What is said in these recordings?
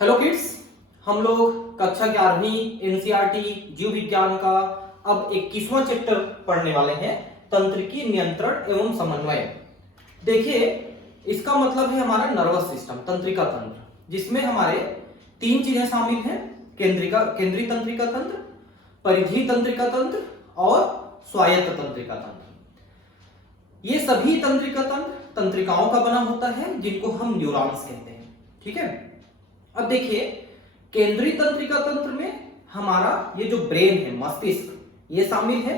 Hello kids, हम लोग कक्षा 11वीं एनसीईआरटी जीव विज्ञान का अब 21वां चैप्टर पढ़ने वाले हैं, तंत्रिकी नियंत्रण एवं समन्वय। देखिए, इसका मतलब है हमारा नर्वस सिस्टम, तंत्रिका तंत्र, जिसमें हमारे तीन चीजें शामिल हैं: केंद्रीय तंत्रिका तंत्र, परिधीय तंत्रिका तंत्र और स्वायत्त तंत्रिका तंत्र। ये सभी तंत्रिका तंत्र तंत्रिकाओं का बना होता है, जिनको हम न्यूरॉन्स कहते हैं। ठीक है, अब देखिए, केंद्रीय तंत्रिका तंत्र में हमारा ये जो ब्रेन है, मस्तिष्क, ये शामिल है,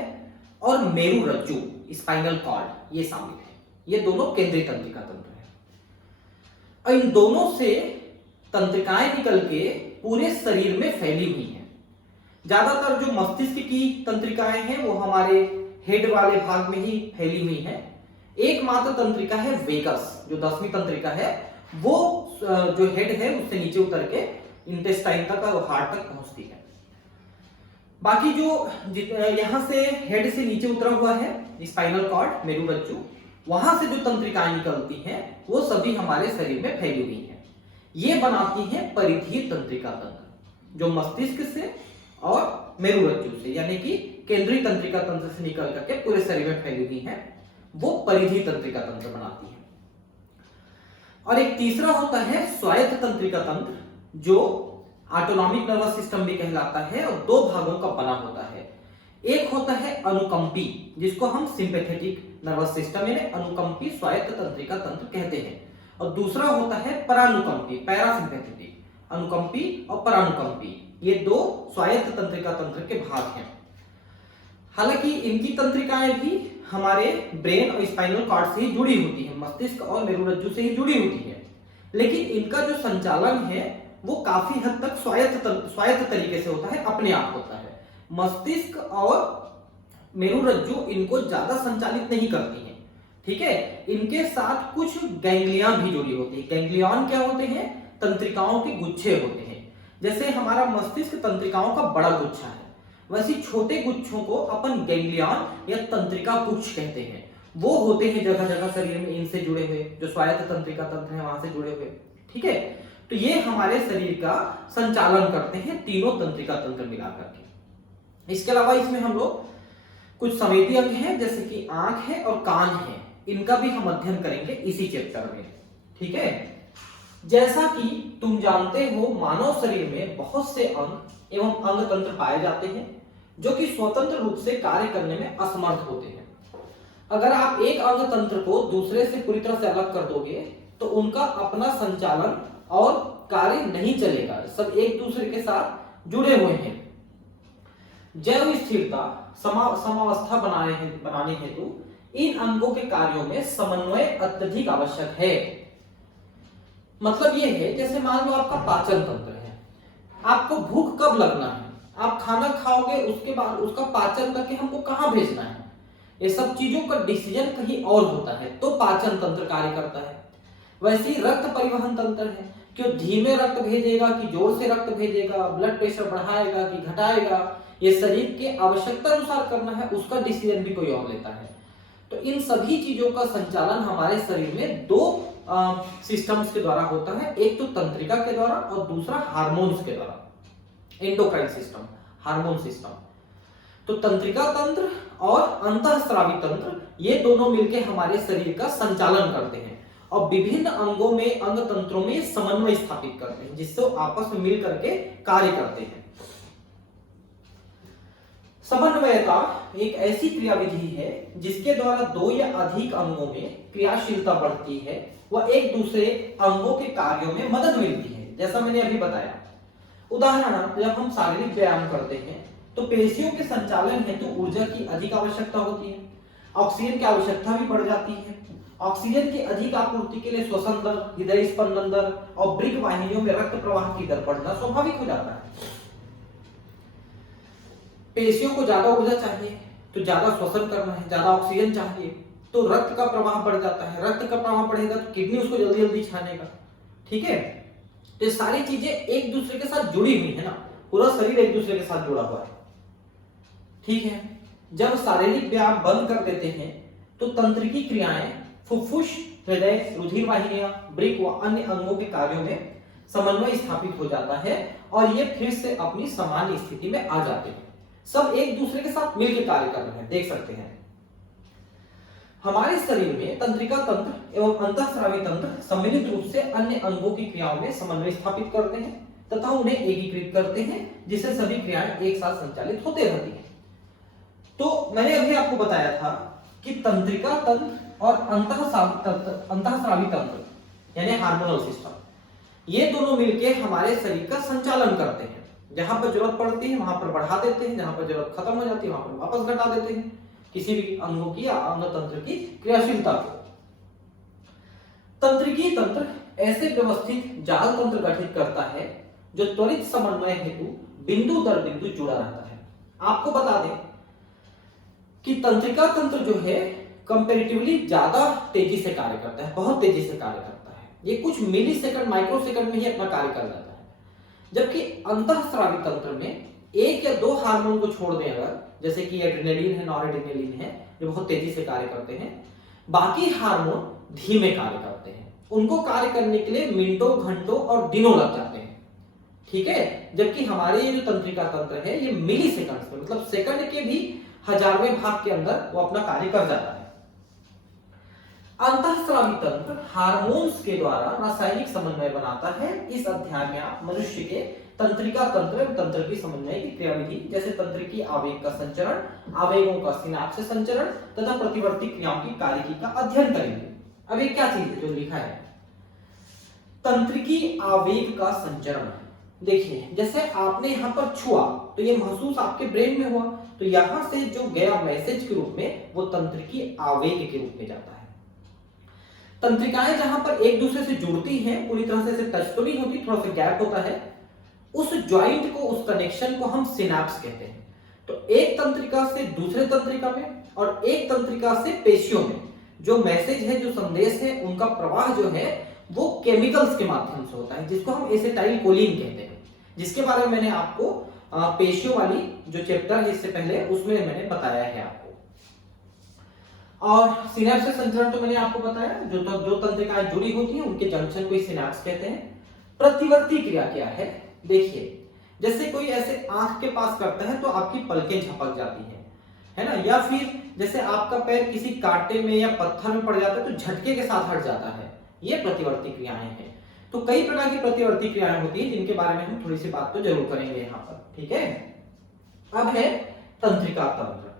और मेरु रज्जु, स्पाइनल कॉर्ड, ये शामिल है। ये दोनों केंद्रीय तंत्रिका तंत्र है। और इन दोनों से तंत्रिकाएं निकल के पूरे शरीर में फैली हुई हैं। ज्यादातर जो मस्तिष्क की तंत्रिकाएं हैं वो हमारे हेड वाले भाग में ही फैली हुई हैं। एकमात्र तंत्रिका है वेगस, जो 10वीं तंत्रिका है, वो जो हेड है उससे नीचे उतर के इंटेस्टाइन तक और हार्ट तक पहुंचती है। बाकी जो यहां से हेड से नीचे उतरा हुआ है, स्पाइनल कॉर्ड, मेरु रज्जु, वहां से जो तंत्रिकाएं निकलती हैं वो सभी हमारे शरीर में फैली हुई हैं। ये बनाती हैं परिधीय तंत्रिका तंत्र, जो मस्तिष्क से और मेरु रज्जु से, यानी कि केंद्रीय तंत्रिका तंत्र से निकल करके पूरे शरीर में फैली हुई हैं, वो परिधीय तंत्रिका तंत्र बनाती है। और एक तीसरा होता है स्वायत्त तंत्रिका तंत्र, जो ऑटोनॉमिक नर्वस सिस्टम भी कहलाता है और दो भागों का बना होता है। एक होता है अनुकंपी, जिसको हम सिंपैथेटिक नर्वस सिस्टम यानी अनुकंपी स्वायत्त तंत्रिका तंत्र कहते हैं, और दूसरा होता है परानुकंपी, पैरासिम्पैथेटिक। अनुकंपी और परानुकंपी, ये दो स्वायत्त तंत्रिका तंत्र के भाग हैं। हालांकि इनकी तंत्रिकाएं भी हमारे ब्रेन और स्पाइनल कॉर्ड से ही जुड़ी होती है, मस्तिष्क और मेरु रज्जु से ही जुड़ी होती है, लेकिन इनका जो संचालन है वो काफी हद तक स्वायत्त तरीके से होता है, अपने आप होता है। मस्तिष्क और मेरु रज्जु इनको ज्यादा संचालित नहीं करती हैं। ठीक है, इनके साथ कुछ गैंग्लियन भी जुड़ी होती है। गैंग्लियन क्या होते हैं? तंत्रिकाओं के गुच्छे होते हैं। जैसे हमारा मस्तिष्क तंत्रिकाओं का बड़ा गुच्छा है, वैसे छोटे गुच्छों को अपन गैंग्लियन या तंत्रिका गुच्छ कहते हैं। वो होते हैं जगह जगह शरीर में इनसे जुड़े हुए, जो स्वायत्त तंत्रिका तंत्र है वहां से जुड़े हुए। ठीक है, तो ये हमारे शरीर का संचालन करते हैं तीनों तंत्रिका तंत्र मिलाकर के। इसके अलावा इसमें हम लोग कुछ समेती अंग हैं, जैसे कि आंख है और कान है, इनका भी हम अध्ययन करेंगे इसी चैप्टर में। ठीक है, जैसा कि तुम जानते हो, मानव शरीर में बहुत से अंग एवं अंग तंत्र पाए जाते हैं जो कि स्वतंत्र रूप से कार्य करने में असमर्थ होते हैं। अगर आप एक अंग तंत्र को दूसरे से पूरी तरह से अलग कर दोगे तो उनका अपना संचालन और कार्य नहीं चलेगा, सब एक दूसरे के साथ जुड़े हुए हैं। जैव स्थिरता, समावस्था बनाने हेतु इन अंगों के कार्यों में समन्वय अत्यधिक आवश्यक है। मतलब ये है, जैसे मान लो आपका पाचन तंत्र है, आपको भूख कब लगना है, आप खाना खाओगे, उसके बाद उसका पाचन करके हमको कहां भेजना है, ये सब चीजों का डिसीजन कहीं और होता है, तो पाचन तंत्र कार्य करता है। वैसे ही रक्त परिवहन तंत्र है, क्यों धीमे रक्त भेजेगा कि जोर से रक्त भेजेगा, ब्लड प्रेशर बढ़ाएगा कि घटाएगा, ये शरीर के आवश्यकता अनुसार करना है, उसका डिसीजन भी कोई और लेता है। तो इन सभी चीजों का संचालन हमारे शरीर में दो सिस्टम्स के द्वारा होता है, एक तो तंत्रिका के द्वारा और दूसरा हार्मोन्स के द्वारा, एंडोक्राइन सिस्टम, हार्मोन सिस्टम। तो तंत्रिका तंत्र और अंतःस्रावी तंत्र, ये दोनों मिलकर हमारे शरीर का संचालन करते हैं और विभिन्न अंगों में, अंग तंत्रों में समन्वय स्थापित करते हैं, जिससे आपस में मिल करके कार्य करते हैं। समन्वयता एक ऐसी क्रियाविधि है जिसके द्वारा दो या अधिक अंगों में क्रियाशीलता बढ़ती है, वह एक दूसरे अंगों के कार्यों में मदद मिलती है। जैसा मैंने अभी बताया, उदाहरण, जब हम शारीरिक व्यायाम करते हैं तो पेशियों के संचालन हेतु ऊर्जा की अधिक आवश्यकता होती है, ऑक्सीजन की आवश्यकता भी बढ़ जाती है। ऑक्सीजन की अधिक आपूर्ति के लिए श्वसन दर, हृदय स्पंदन दर और ब्रिक वाहिनियों में रक्त प्रवाह की दर बढ़ना स्वाभाविक हो जाता है। पेशियों को ज्यादा ऊर्जा चाहिए तो ज्यादा श्वसन करना है, ज्यादा ऑक्सीजन चाहिए तो रक्त का प्रवाह बढ़ जाता है, रक्त का प्रवाह बढ़ेगा तो किडनी उसको जल्दी जल्दी छानेगा। ठीक है, तो ये सारी चीजें एक दूसरे के साथ जुड़ी हुई है ना, पूरा शरीर एक दूसरे के साथ जुड़ा हुआ है। ठीक है, जब शारीरिक व्यायाम बंद कर देते हैं तो तंत्रिकी क्रियाएं फुफ्फुस, हृदय, रुधिर वाहिनियां, ब्रिक व अन्य अंगों के कार्यों में समन्वय स्थापित हो जाता है और ये फिर से अपनी सामान्य स्थिति में आ जाते हैं। सब एक दूसरे के साथ मिलकर कार्य कर रहे हैं, देख सकते हैं। हमारे शरीर में तंत्रिका तंत्र एवं अंतःस्रावी तंत्र सम्मिलित रूप से अन्य अंगों की क्रियाओं में समन्वय स्थापित करते हैं तथा उन्हें एकीकृत करते हैं, जिससे सभी क्रियाएं एक साथ संचालित होते रहती हैं। तो मैंने अभी आपको बताया था कि तंत्रिका तंत्र और अंतःस्रावी तंत्र यानी हार्मोनल सिस्टम, ये दोनों मिलकर हमारे शरीर का संचालन करते हैं। जहां पर जरूरत पड़ती है वहां पर बढ़ा देते हैं, जहां पर जरूरत खत्म हो जाती है वहां पर वापस घटा देते हैं किसी भी अंगों की या अंग तंत्र की क्रियाशीलता को। तंत्रिकी तंत्र ऐसे व्यवस्थित जाल तंत्र गठित करता है जो त्वरित समन्वय हेतु बिंदु दर बिंदु जुड़ा रहता है। आपको बता दें कि तंत्रिका तंत्र जो है कंपैरेटिवली ज्यादा तेजी से कार्य करता है, बहुत तेजी से कार्य करता है। ये कुछ मिली सेकंड माइक्रोसेकंड में ही अपना कार्य कर जाता है, जबकि अंतःस्रावी तंत्र में एक या दो हार्मोन को छोड़ दें अगर, जैसे कि एड्रेनलिन है, नॉरएड्रेनलिन है, जो बहुत तेजी से कार्य करते हैं, बाकी हार्मोन धीमे कार्य करते हैं। उनको कार्य करने के लिए मिनटों, घंटों और दिनों लग जाते हैं, ठीक है। जबकि हमारे ये जो तंत्रिका तंत्र है ये मिली सेकंड में, मतलब सेकंड के भी हजारवें भाग के अंदर वो अपना कार्य कर जाता है। अंतःस्रावी तंत्र हार्मोन्स के द्वारा रासायनिक समन्वय बनाता है। इस अध्याय में आप मनुष्य के तंत्रिका तंत्र एवं तंत्र की समन्वय की क्रियाविधि, जैसे तंत्रिकी आवेग का संचरण, आवेगों का सिनाप्स संचरण तथा प्रतिवर्ती क्रियाओं की कार्यकी का अध्ययन करेंगे। अब ये क्या चीज है जो लिखा है? तंत्रिकी आवेग का संचरण। देखिए, जैसे आपने यहाँ पर छुआ तो ये महसूस आपके ब्रेन में हुआ, तो यहां से जो गया मैसेज के रूप में वो तंत्रिकी आवेग के रूप में जाता है। तंत्रिकाएं जहां पर एक दूसरे से जुड़ती हैं, पूरी तरह से टच तो नहीं होती, थोड़ा सा गैप होता है, उस ज्वाइंट को, उस कनेक्शन को हम सिनाप्स कहते हैं। तो एक तंत्रिका से दूसरे तंत्रिका में और एक तंत्रिका से पेशियों में जो मैसेज है, जो संदेश है, उनका प्रवाह जो है वो केमिकल्स के माध्यम से होता है, जिसको हम एसिटाइलकोलिन कहते हैं, जिसके बारे में मैंने आपको पेशियों वाली जो चैप्टर है इससे पहले उसमें मैंने बताया है आपको। और सिनेप्स संचरण तो मैंने आपको बताया, जो तंत्रिकाएं जुड़ी होती हैं उनके जंक्शन को सिनेप्स कहते हैं। प्रतिवर्ती क्रिया क्या है? देखिए, जैसे कोई ऐसे आंख के पास करता है तो आपकी पलकें झपक जाती है ना, या फिर जैसे आपका पैर किसी कांटे में या पत्थर में पड़ जाता है तो झटके के साथ हट जाता है, ये प्रतिवर्ती क्रियाएं हैं। तो कई प्रकार की प्रतिवर्ती क्रियाएं होती हैं जिनके बारे में हम थोड़ी सी बात तो जरूर करेंगे यहाँ पर, ठीक है। अब है तंत्रिका तंत्र।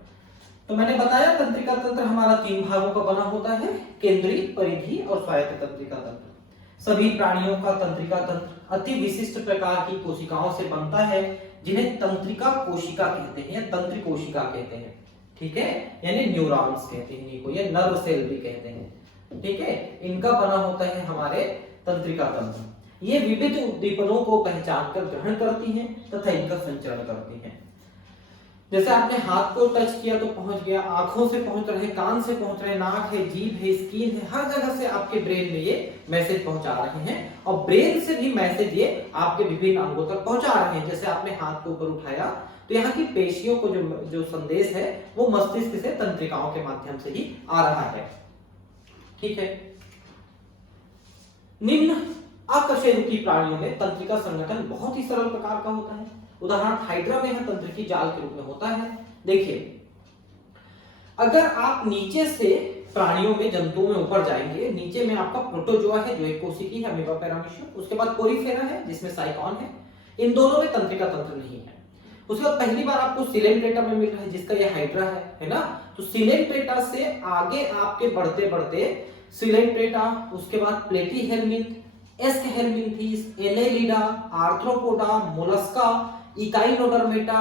तो मैंने बताया तंत्रिका तंत्र हमारा 3 भागों का बना होता है, केंद्रीय, परिधि और स्वायत्त तंत्रिका तंत्र। सभी प्राणियों का तंत्रिका तंत्र अति विशिष्ट प्रकार की कोशिकाओं से बनता है, जिन्हें तंत्रिका कोशिका कहते हैं या तंत्र कोशिका कहते हैं, ठीक है, यानी न्यूरॉन्स कहते हैं इनको, या नर्व सेल भी कहते हैं, ठीक है। इनका बना होता है हमारे तंत्रिका तंत्र। ये विविध उद्दीपनों को पहचान कर ग्रहण करती हैं तथा इनका संचरण करती हैं। जैसे आपने हाथ को टच किया तो पहुंच गया, आंखों से पहुंच रहे, कान से पहुंच रहे, नाक है, जीभ है, स्किन है, हर जगह से आपके ब्रेन में ये मैसेज पहुंचा रहे हैं और ब्रेन से भी मैसेज ये आपके विभिन्न अंगों तक पहुंचा रहे हैं। जैसे आपने हाथ को ऊपर उठाया तो यहाँ की पेशियों को जो संदेश है वो मस्तिष्क से तंत्रिकाओं के माध्यम से ही आ रहा है, ठीक है। निम्न अकशेरुकी प्राणियों में तंत्रिका संगठन बहुत ही सरल प्रकार का होता है। उदाहरण हाइड्रा में है, तंत्रिकी जाल के रूप में होता है। देखिए, अगर आप नीचे से प्राणियों में, जंतुओं में ऊपर जाएंगे, नीचे में आपका प्रोटोजोआ है जो एक कोशिकी है, अमीबा पैरामीशियम, उसके बाद कोरीफेरा है जिसमें साइकॉन है। इन दोनों में तंत्रिका तंत्र नहीं है। उसके बाद पहली बार आपको सिलेंट्रेटा में मिल रहा है जिसका ये हाइड्रा है ना। तो सिलेंट्रेटा से आगे आपके बढ़ते बढ़ते सिलेंट्रेटा, उसके बाद Platyhelminth, Aschelminthes, Annelida, Arthropoda, Mollusca, Echinodermata,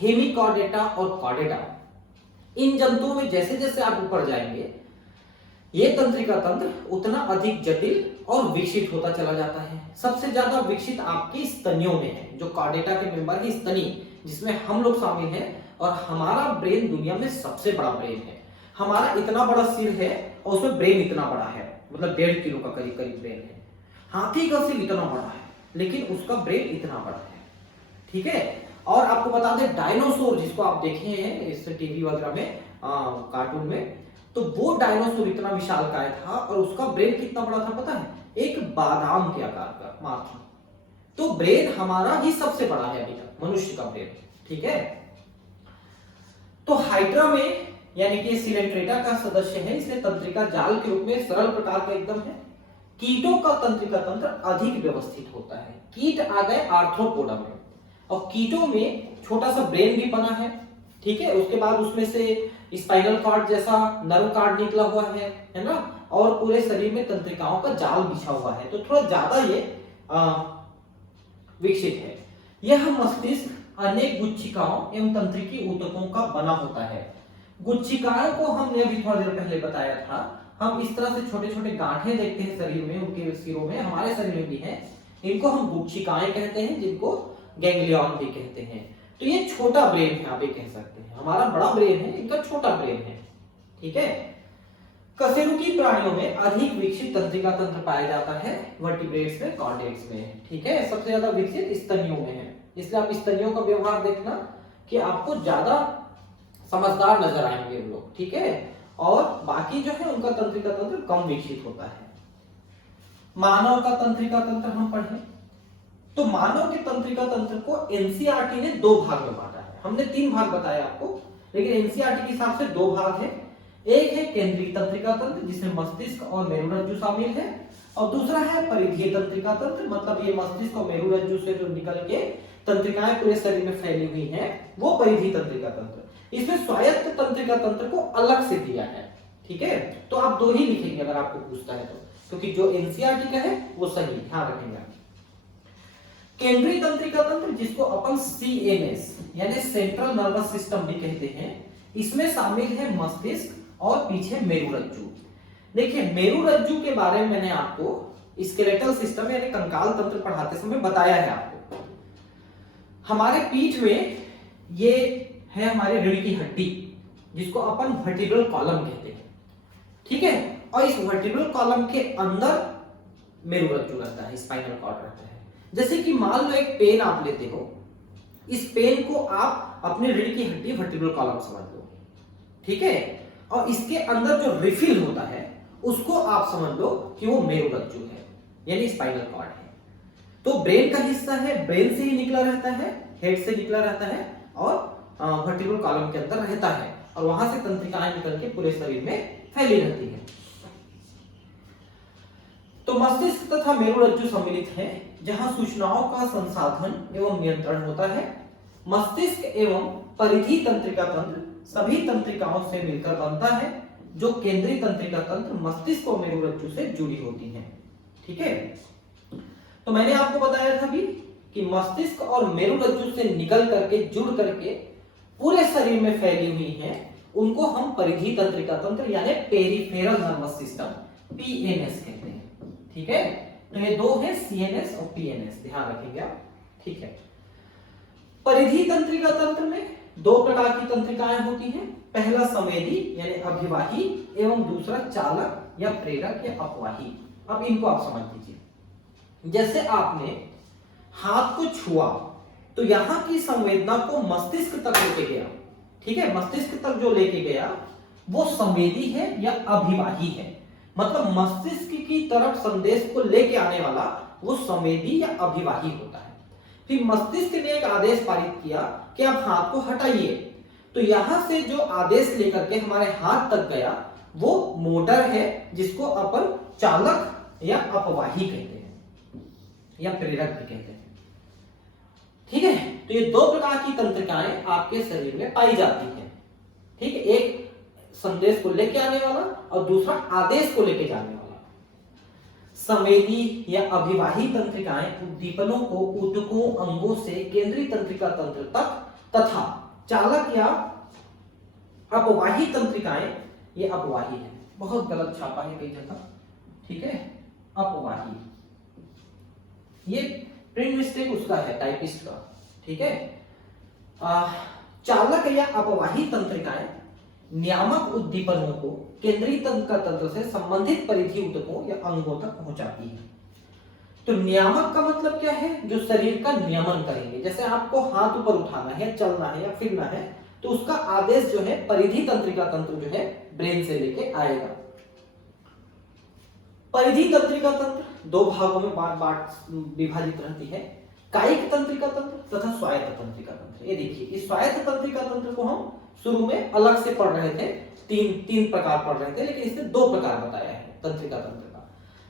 Hemichordata और कॉर्डेटा। इन जंतुओं में जैसे जैसे आप ऊपर जाएंगे ये तंत्रिका तंत्र उतना अधिक जटिल और विकसित होता चला जाता है। सबसे ज्यादा विकसित आपकी स्तनियों में है, जो कॉर्डेटा के मेंबर है स्तनी, जिसमें हम लोग शामिल हैं। और हमारा ब्रेन दुनिया में सबसे बड़ा ब्रेन है। हमारा इतना बड़ा सिर है और उसमें ब्रेन इतना बड़ा है, मतलब 1.5 किलो का करीब करीब ब्रेन है। हाथी का सिर इतना बड़ा है लेकिन उसका ब्रेन इतना बड़ा है, ठीक है। और आपको बता दें, डायनासोर जिसको आप देखे हैं इस टीवी वगैरह में, कार्टून में, तो वो डायनासोर इतना विशालकाय था और उसका ब्रेन कितना बड़ा था पता है? एक बादाम के आकार का मात्र, तो ब्रेन हमारा ही सबसे बड़ा है अभी तक, मनुष्य का ब्रेन। ठीक है, तो हाइड्रा में यानी कि सिलेंट्रेटा का सदस्य है, इसलिए तंत्रिका जाल के रूप में सरल प्रकार का एकदम है। कीटों का तंत्रिका तंत्र अधिक व्यवस्थित होता है। कीट आ गए आर्थ्रोपोडा में, और कीटों में छोटा सा ब्रेन भी बना है। ठीक है, उसके बाद उसमें से स्पाइनल कॉर्ड जैसा नर्व कार्ड निकला हुआ है ना, और पूरे शरीर में तंत्रिकाओं का जाल बिछा हुआ है, तो थोड़ा ज्यादा ये विकसित है। यह मस्तिष्क अनेक गुच्छिकाओं एवं तंत्रिकी ऊतकों का बना होता है। गुच्छिकाओं को हमने अभी थोड़ी देर पहले बताया था, हम इस तरह से छोटे छोटे गांठें देखते हैं शरीर में, उनके सिरों में, हमारे शरीर में भी है। इनको हम गुच्छिकाएं कहते हैं, जिनको गैंग्लियन भी कहते हैं। तो ये छोटा ब्रेन है, आप ये कह सकते हैं। हमारा बड़ा ब्रेन है, इनका छोटा ब्रेन है। ठीक है, कशेरुकी प्राणियों में अधिक विकसित तंत्रिका तंत्र पाया जाता है, वर्टिब्रेट्स में, कॉर्डेट्स में। ठीक है, सबसे ज्यादा विकसित स्तनियों में है, इसलिए आप स्तनियों का व्यवहार देखना कि आपको ज्यादा समझदार नजर आएंगे वो लोग। ठीक है, और बाकी जो है उनका तंत्रिका तंत्र कम विकसित होता है। मानव का तंत्रिका तंत्र हम पढ़े, तो मानव के तंत्रिका तंत्र को एनसीईआरटी ने 2 भाग में बांटा है। हमने 3 भाग बताया आपको, लेकिन एनसीईआरटी के हिसाब से 2 भाग है। एक है केंद्रीय तंत्रिका तंत्र, जिसमें मस्तिष्क और मेरुरज्जु शामिल है, और दूसरा है परिधीय तंत्रिका तंत्र, मतलब ये मस्तिष्क और मेरुरज्जु से जो निकल के तंत्रिकाएं पूरे शरीर में फैली हुई हैं, वो परिधीय तंत्रिका तंत्र। इसमें स्वायत्त तंत्रिका तंत्र को अलग से दिया है। ठीक है, तो आप 2 ही लिखेंगे अगर आपको पूछता है तो, क्योंकि जो एनसीईआरटी का है वो सही, ध्यान रखेंगे। केंद्रीय तंत्रिका तंत्र, जिसको अपन सीएनएस यानी सेंट्रल नर्वस सिस्टम भी कहते हैं, इसमें शामिल है मस्तिष्क और पीछे मेरुरज्जु। देखिए, मेरुरज्जु के बारे में मैंने आपको स्केलेटल सिस्टम यानी कंकाल तंत्र पढ़ाते समय बताया है आपको। हमारे पीठ में ये है हमारी रीढ़ की हड्डी, जिसको अपन वर्टिब्रल कॉलम कहते हैं। ठीक है, और इस वर्टिब्रल कॉलम के अंदर मेरुरज्जु रहता है, स्पाइनल कॉर्ड रहता है। जैसे कि मान लो एक पेन आप लेते हो, इस पेन को आप अपने रीढ़ की हड्डी वर्टिब्रल कॉलम समझ लो। ठीक है, और इसके अंदर जो रिफिल होता है उसको आप समझ लो कि वो मेरुरज्जु है, यानी स्पाइनल कॉर्ड है। तो ब्रेन का हिस्सा है, ब्रेन से ही निकला रहता है, हेड से निकला रहता है, और वर्टिब्रल कॉलम के अंदर रहता है, और वहां से तंत्रिकाएं निकल के पूरे शरीर में फैली रहती है। तो मस्तिष्क तथा मेरुरज्जु सम्मिलित है, जहां सूचनाओं का संसाधन एवं नियंत्रण होता है। मस्तिष्क एवं परिधि तंत्रिका तंत्र सभी तंत्रिकाओं से मिलकर बनता है, जो केंद्रीय तंत्रिका तंत्र मस्तिष्क और मेरुरज्जु से जुड़ी होती है। ठीक है, तो मैंने आपको बताया था भी कि मस्तिष्क और मेरुरज्जु से निकल करके जुड़ करके पूरे शरीर में फैली हुई हैं, उनको हम परिधि तंत्रिका तंत्र यानी पेरिफेरल नर्वस सिस्टम पीएनएस कहते हैं। ठीक है, तो ये 2 है, सीएनएस और पीएनएस, ध्यान रखेंगे आप। ठीक है, परिधि तंत्रिका तंत्र में 2 प्रकार की तंत्रिकाएं होती हैं। पहला संवेदी यानी अभिवाही, एवं दूसरा चालक या प्रेरक या अपवाही। अब इनको आप समझ लीजिए। जैसे आपने हाथ को छुआ, तो यहां की संवेदना को मस्तिष्क तक लेके गया। ठीक है, मस्तिष्क तक जो लेके गया वो संवेदी है या अभिवाही है, मतलब मस्तिष्क की तरफ संदेश को लेके आने वाला वो संवेदी या अभिवाही होता है। फिर मस्तिष्क ने एक आदेश पारित किया कि आप हाथ को हटाइए, तो यहां से जो आदेश लेकर के हमारे हाथ तक गया वो मोटर है, जिसको अपन चालक या अपवाही कहते हैं या प्रेरक भी कहते हैं। ठीक है, तो ये 2 प्रकार की तंत्रिकाएं आपके शरीर में पाई जाती हैं। ठीक है, एक संदेश को लेके आने वाला और दूसरा आदेश को लेके जाने वाला। संवेदी या अभिवाही तंत्रिकाएं उद्दीपनों को ऊतकों अंगों से केंद्रीय तंत्रिका तंत्र तक, तथा चालक या अपवाही तंत्रिकाएं, ये अपवाही है, बहुत गलत छापा है कई जगह। ठीक है, अपवाही, ये प्रिंट मिस्टेक उसका है, टाइपिस्ट का। ठीक है, चालक या अपवाही तंत्रिकाएं नियामक उद्दीपनों को केंद्रीय तंत्रिका तंत्र से संबंधित परिधि ऊतकों या अंगों तक पहुंचाती है। तो नियामक का मतलब क्या है? जो शरीर का नियमन करेंगे। जैसे आपको हाथ ऊपर उठाना है, चलना है या फिरना है, तो उसका आदेश जो है परिधि तंत्रिका तंत्र जो है ब्रेन से लेके आएगा। परिधि तंत्रिका तंत्र 2 भागों में विभाजित रहती है। कायिक तंत्रिका तंत्र तथा स्वायत्त तंत्रिका तंत्र। ये देखिए, इस स्वायत्त तंत्रिका तंत्र को हम शुरू में अलग से पढ़ रहे थे, तीन प्रकार पढ़ रहे थे, लेकिन इसने दो प्रकार बताया है तंत्रिका तंत्र का।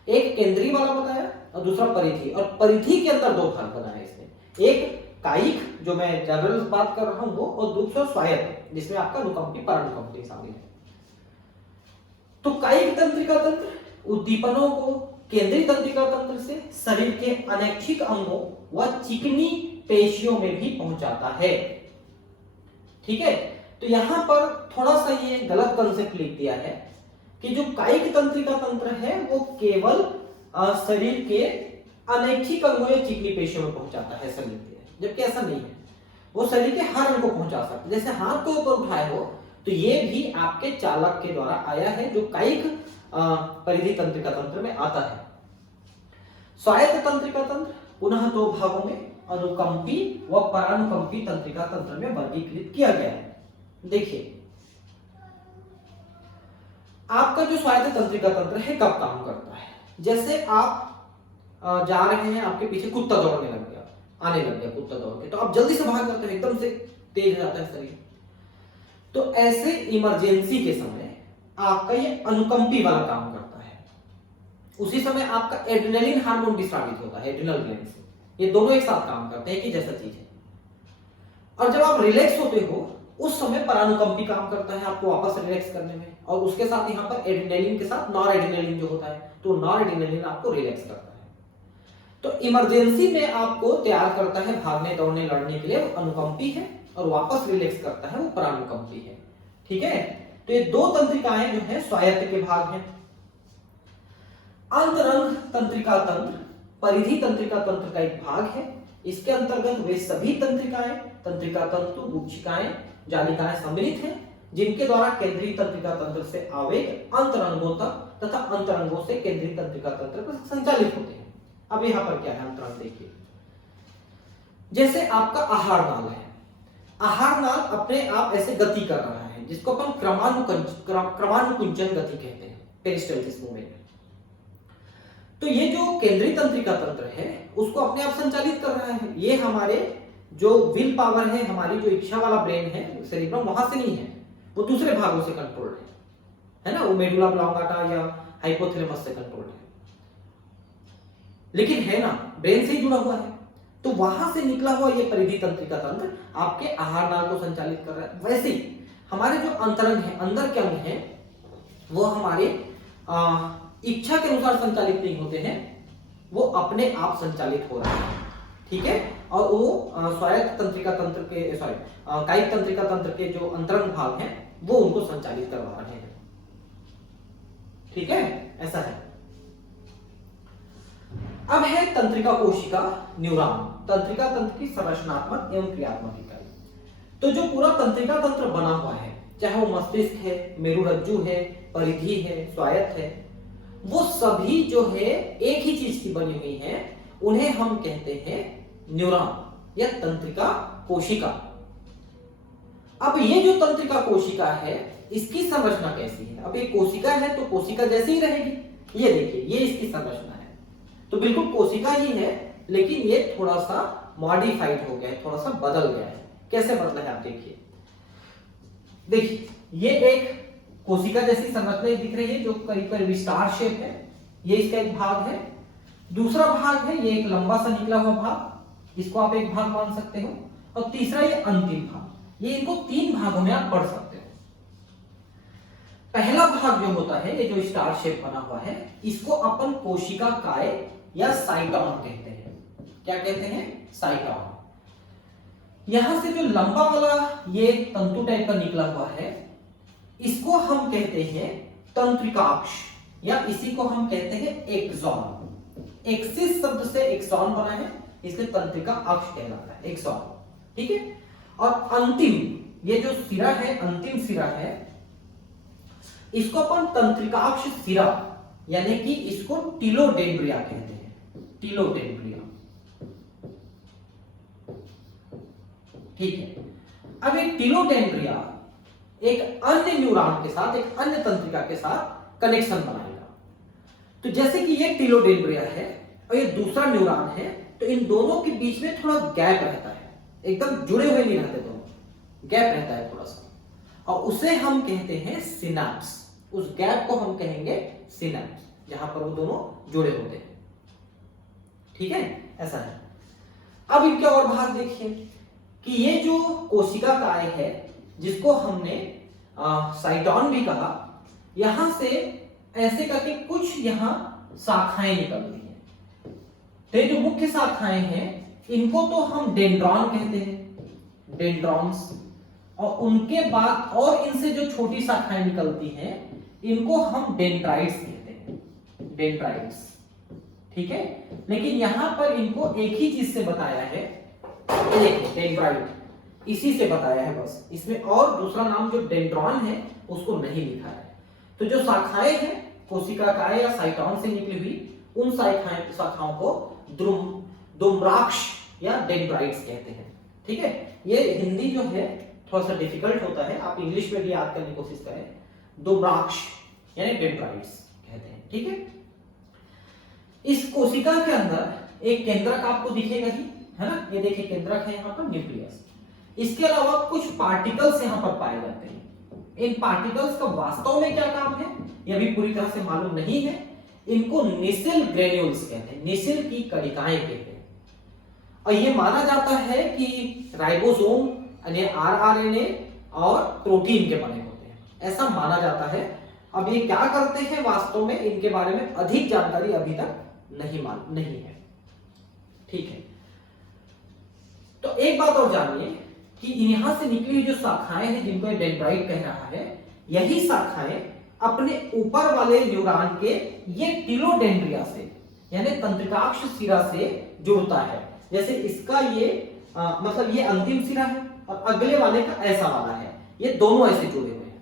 एक केंद्रीय वाला बताया और दूसरा परिधि, और परिधि के अंदर दो भाग बनाए इसने, एक कायिक जो मैं जनरल बात कर रहा हूं वो, और दूसरा स्वायत्त जिसमें आपका अनुकंपी परानुकंपी शामिल है। तो कायिक तंत्रिका तंत्र उद्दीपनों को केंद्रीय तंत्रिका तंत्र से शरीर के अनैच्छिक अंगों व चिकनी पेशियों में भी पहुंचाता है। ठीक है, तो यहां पर थोड़ा सा ये गलत कंसेप्ट लिख दिया है कि जो कायिक तंत्रिका तंत्र है वो केवल शरीर के अनैच्छिक अंगों या चिकनी पेशियों में पहुंचाता है शरीर के, जबकि ऐसा नहीं है। वो शरीर के हर अंग को पहुंचा सकता है। जैसे हाथ को ऊपर उठाए हो तो ये भी आपके चालक के द्वारा आया है, जो कायिक परिधि तंत्रिका तंत्र में आता है। स्वायत्त तंत्रिका तंत्र पुनः दो भागों में अनुकंपी व परानुकंपी तंत्रिका तंत्र में वर्गीकृत किया गया है। देखिए, आपका जो स्वायत्त तंत्रिका तंत्र है कब काम करता है? जैसे आप जा रहे हैं, आपके पीछे कुत्ता दौड़ने लग गया, आने लग गया कुत्ता दौड़ के, तो आप जल्दी से भाग जाते हो, एकदम से तेज हो जाता है शरीर। तो ऐसे इमरजेंसी के समय आपका ये अनुकंपी वाला काम करता है। उसी समय आपका एड्रेनलिन हार्मोन भी स्रावित होता है एड्रिनल ग्लैंड से। ये दोनों एक साथ काम करते हैं कि जैसा चीज है। और जब आप रिलैक्स होते हो उस समय परानुकंपी काम करता है आपको वापस रिलैक्स करने में, और उसके साथ यहाँ पर एड्रेनलिन के साथ नॉर एड्रेनलिन जो होता है, तो नॉर एड्रेनलिन आपको रिलैक्स करता है। तो इमरजेंसी में आपको तैयार करता है भागने दौड़ने लड़ने के लिए, वो अनुकंपी है, और वापस रिलैक्स करता है वो परानुकंपी है। ठीक है, तो ये दो तंत्रिकाएं जो है स्वायत्त के भाग हैं। अंतरंग तंत्रिका तंत्र परिधि तंत्रिका तंत्र का एक भाग है। इसके अंतर्गत वे सभी तंत्रिकाएं, तंत्रिका तंतु, गुच्छिकाएं, जालिकाएं सम्मिलित हैं, जिनके द्वारा केंद्रीय तंत्रिका तंत्र से आवेग अंतरंगों तक तथा अंतरंगों से केंद्रीय तंत्रिका तंत्र पर संचालित होते हैं। अब यहां पर क्या है अंतरंग देखिए, जैसे आपका आहार नाल है। आहार नाल अपने आप ऐसे गति कर रहा है, जिसको अपन क्रमानुकुंचन गति कहते हैं, पेरिस्टाल्टिक मूवमेंट। तो ये जो केंद्रीय तंत्रिका तंत्र है उसको अपने आप संचालित कर रहा है। ये हमारे जो विल पावर है, हमारी जो इच्छा वाला ब्रेन है सेरिब्रम, वहां से नहीं है, वो दूसरे भागों से कंट्रोल्ड है ना, वो मेडुला ऑब्लांगाटा या हाइपोथैलेमस से कंट्रोल्ड है, लेकिन है ना ब्रेन से ही जुड़ा हुआ है। तो वहां से निकला हुआ ये परिधि तंत्रिका तंत्र आपके आहार नाल को संचालित कर रहा है। वैसे ही हमारे जो अंतरंग है, अंदर के अंग हैं, वो हमारे इच्छा के अनुसार संचालित नहीं होते हैं, वो अपने आप संचालित हो रहे हैं। ठीक है, और वो स्वायत्त तंत्रिका तंत्र के कायिक तंत्रिका तंत्र के जो अंतरंग भाग हैं वो उनको संचालित करवा रहे हैं। ठीक है, ऐसा है। अब है तंत्रिका कोशिका न्यूरॉन, तंत्रिका तंत्र की संरचनात्मक एवं क्रियात्मक इकाई। तो जो पूरा तंत्रिका तंत्र बना हुआ है, चाहे वो मस्तिष्क है, मेरुरज्जु है, परिधि है, स्वायत्त है, वो सभी जो है एक ही चीज की बनी हुई है, उन्हें हम कहते हैं न्यूरॉन या तंत्रिका कोशिका। अब ये जो तंत्रिका कोशिका है इसकी संरचना कैसी है? अब ये कोशिका है तो कोशिका जैसी ही रहेगी। ये देखिए, ये इसकी संरचना है, तो बिल्कुल कोशिका ही है, लेकिन ये थोड़ा सा मॉडिफाइड हो गया है, थोड़ा सा बदल गया है। कैसे बदला है आप देखिए। देखिए, ये एक कोशिका जैसी संरचना दिख रही है जो करीब करीब स्टार शेप है, ये इसका एक भाग है। दूसरा भाग है ये एक लंबा सा निकला हुआ भाग, इसको आप एक भाग मान सकते हो, और तीसरा ये अंतिम भाग। ये इनको तीन भागों में आप पढ़ सकते हो। पहला भाग जो होता है, ये जो स्टार शेप बना हुआ है, इसको अपन कोशिका काय या साइटॉन कहते हैं। क्या कहते हैं? साइटॉन। यहां से जो लंबा वाला ये तंतु टाइप का निकला हुआ है, इसको हम कहते हैं तंत्रिकाक्ष, या इसी को हम कहते हैं एक्सॉन। एक्सिस शब्द से एक्सॉन बना है, इसलिए तंत्रिका अक्ष कहलाता है, एक्सॉन। ठीक है, और अंतिम ये जो सिरा है, अंतिम सिरा है, इसको अपन तंत्रिकाक्ष सिरा यानी कि इसको टिलोडेंड्रिया कहते हैं, टिलोडेंड्रिया। ठीक है, अब एक टिलोडेंड्रिया एक अन्य न्यूरॉन के साथ, एक अन्य तंत्रिका के साथ कनेक्शन बनाएगा। तो जैसे कि ये टिलोडेंड्रिया है और ये दूसरा न्यूरॉन है, तो तो इन दोनों के बीच में थोड़ा गैप रहता है, एकदम जुड़े हुए नहीं रहते दोनों, गैप रहता है थोड़ा सा, और उसे हम कहते हैं सिनैप्स। उस गैप को हम कहेंगे सिनैप्स, जहां पर वो दोनों जुड़े होते हैं। ठीक है, ऐसा है। अब इनके और भाग देखिए कि ये जो कोशिका काय है, जिसको हमने साइटोन भी कहा, यहां से ऐसे करके कुछ यहां शाखाएं निकलती हैं। तो ये जो मुख्य शाखाएं हैं, इनको तो हम डेंड्रॉन कहते हैं, डेंड्रॉन्स। और उनके बाद और इनसे जो छोटी शाखाएं निकलती हैं, इनको हम डेंड्राइट्स कहते हैं, डेंड्राइट्स। ठीक है, लेकिन यहां पर इनको एक ही चीज से बताया है, डेंड्राइट, इसी से बताया है बस। इसमें और दूसरा नाम जो डेंड्रॉन है उसको नहीं लिखा है। तो जो शाखाएं हैं कोशिका काय या साइटोन से निकली हुई, उन शाखाओं को दुम्राक्ष या डेंड्राइट्स कहते हैं। ठीक है, ये हिंदी जो है थोड़ा सा डिफिकल्ट होता है, आप इंग्लिश में भी याद करने की कोशिश करें। दुम्राक्ष यानी डेंड्राइट्स कहते हैं। ठीक है, इस कोशिका के अंदर एक केंद्रक आपको दिखेगा ही, है ना, ये देखिए केंद्रक है यहाँ पर, न्यूक्लियस। इसके अलावा कुछ पार्टिकल्स यहाँ पर पाए जाते हैं। इन पार्टिकल्स का वास्तव में क्या काम है यह भी पूरी तरह से मालूम नहीं है। इनको निसिल ग्रेन्यूल्स कहते हैं, निसिल की कणिकाएं कहते हैं। और ये माना जाता है कि राइबोसोम यानी आरआरएनए और प्रोटीन के बने होते हैं, ऐसा माना जाता है। अब ये क्या करते हैं वास्तव में, इनके बारे में अधिक जानकारी अभी तक नहीं है। ठीक है, तो एक बात और जानिए कि यहां से निकली हुई जो शाखाएं हैं, जिनको डेंड्राइट कह रहा है, यही शाखाएं अपने ऊपर वाले न्यूरॉन के ये टिलोडेंड्रिया से यानी तंत्रिकाक्ष सिरा से जुड़ता है। जैसे इसका ये मतलब ये अंतिम सिरा है और अगले वाले का ऐसा वाला है, ये दोनों ऐसे जुड़े हुए हैं।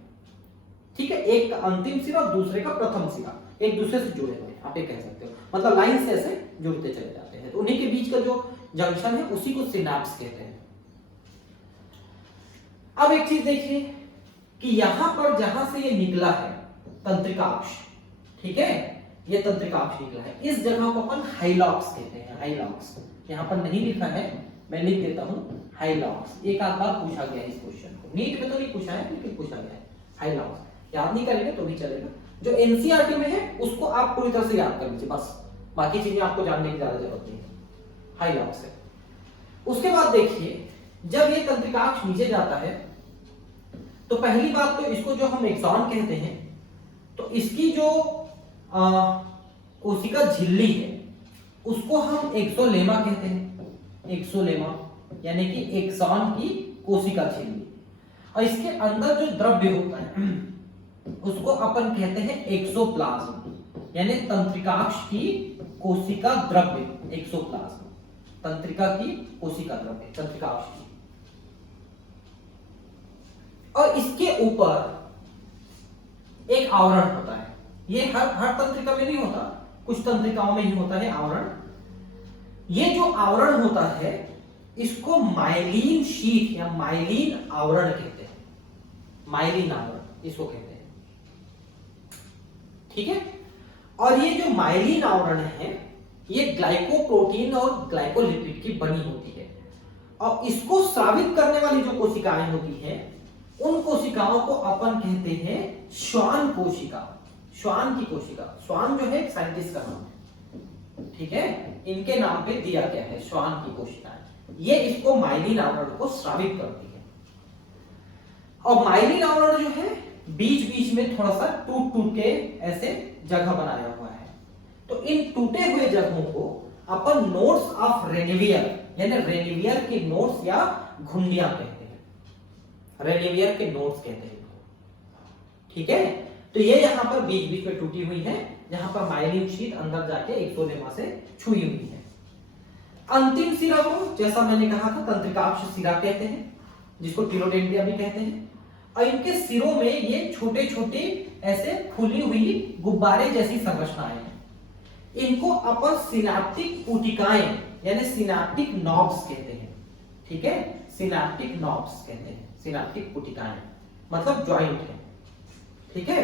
ठीक है, एक का अंतिम सिरा और दूसरे का प्रथम सिरा एक दूसरे से जुड़े हुए हैं, आप ये कह सकते हो, मतलब लाइन से ऐसे जुड़ते चले जाते हैं। तो उन्हीं के बीच का जो जंक्शन है उसी को सिनैप्स कहते हैं। अब एक चीज देखिए कि यहां पर जहां से ये निकला है तंत्रिकाक्ष, ठीक है, ये तंत्रिकाक्ष निकला है, इस जगह को अपन हाइलॉक्स कहते हैं। हाइलॉक्स यहां पर नहीं लिखा है, मैं लिख देता हूं हाइलॉक्स। एक आध बार पूछा गया इस क्वेश्चन को, नीट में तो नहीं पूछा है लेकिन पूछा गया है। हाइलॉक्स याद नहीं करेंगे तो भी चलेगा, जो एनसीईआरटी में है उसको आप पूरी तरह से याद कर लीजिए, बस बाकी चीजें आपको जानने की ज्यादा जरूरत नहीं है। हाइलॉक्स है। उसके बाद देखिए जब ये तंत्रिकाक्ष नीचे जाता है तो पहली बात तो इसको जो हम एक्सॉन कहते हैं, तो इसकी जो कोशिका झिल्ली है उसको हम एक्सोलेमा कहते हैं। एक्सोलेमा यानी कि एक्सॉन की कोशिका झिल्ली। और इसके अंदर जो द्रव्य होता है उसको अपन कहते हैं एक्सोप्लाज्म, यानी तंत्रिकाक्ष की कोशिका द्रव्य। एक्सोप्लाज्म तंत्रिका की कोशिका द्रव्य, तंत्रिकाक्ष की। और इसके ऊपर एक आवरण होता है। ये हर तंत्रिका में नहीं होता, कुछ तंत्रिकाओं में ही होता है आवरण। ये जो आवरण होता है इसको माइलिन शीट या माइलिन आवरण कहते हैं। माइलिन आवरण इसको कहते हैं। ठीक है, और ये जो माइलिन आवरण है ये ग्लाइकोप्रोटीन और ग्लाइकोलिपिड की बनी होती है। और इसको स्रावित करने वाली जो कोशिकाएं होती हैं उन कोशिकाओं को अपन कहते हैं श्वान कोशिका। श्वान की कोशिका, श्वान जो है साइंटिस्ट का नाम है, ठीक है, इनके नाम पे दिया गया है श्वान की कोशिकाएं। ये इसको माइलिन आवरण को स्रावित करती है। और माइलिन आवरण जो है बीच बीच में थोड़ा सा टूट टूट के ऐसे जगह बनाया हुआ है। तो इन टूटे हुए जगहों को अपन नोड्स ऑफ रेनिवियर यानी रेनिवियर के नोड्स या घुंडियां कहते हैं। रेनिवियर के नोड्स कहते हैं। ठीक है, तो ये यहां पर बीच बीच में टूटी हुई है, जहां पर माइलिन शीट अंदर जाके एक्सोलेमा से छुई हुई है। अंतिम सिरा को जैसा मैंने कहा था तंत्रिकाक्ष सिरा कहते हैं, जिसको टिलोडेंड्रिया भी कहते हैं। और इनके सिरों में ये छोटे छोटे ऐसे फूली हुई गुब्बारे जैसी संरचनाएं हैं। इनको अपन सिनैप्टिक पुटिकाएं यानी सिनैप्टिक नॉब्स कहते हैं। ठीक है, सिनैप्टिक नॉब्स कहते हैं, सिनैप्टिक पुटिकाएं मतलब जॉइंट है। ठीक है,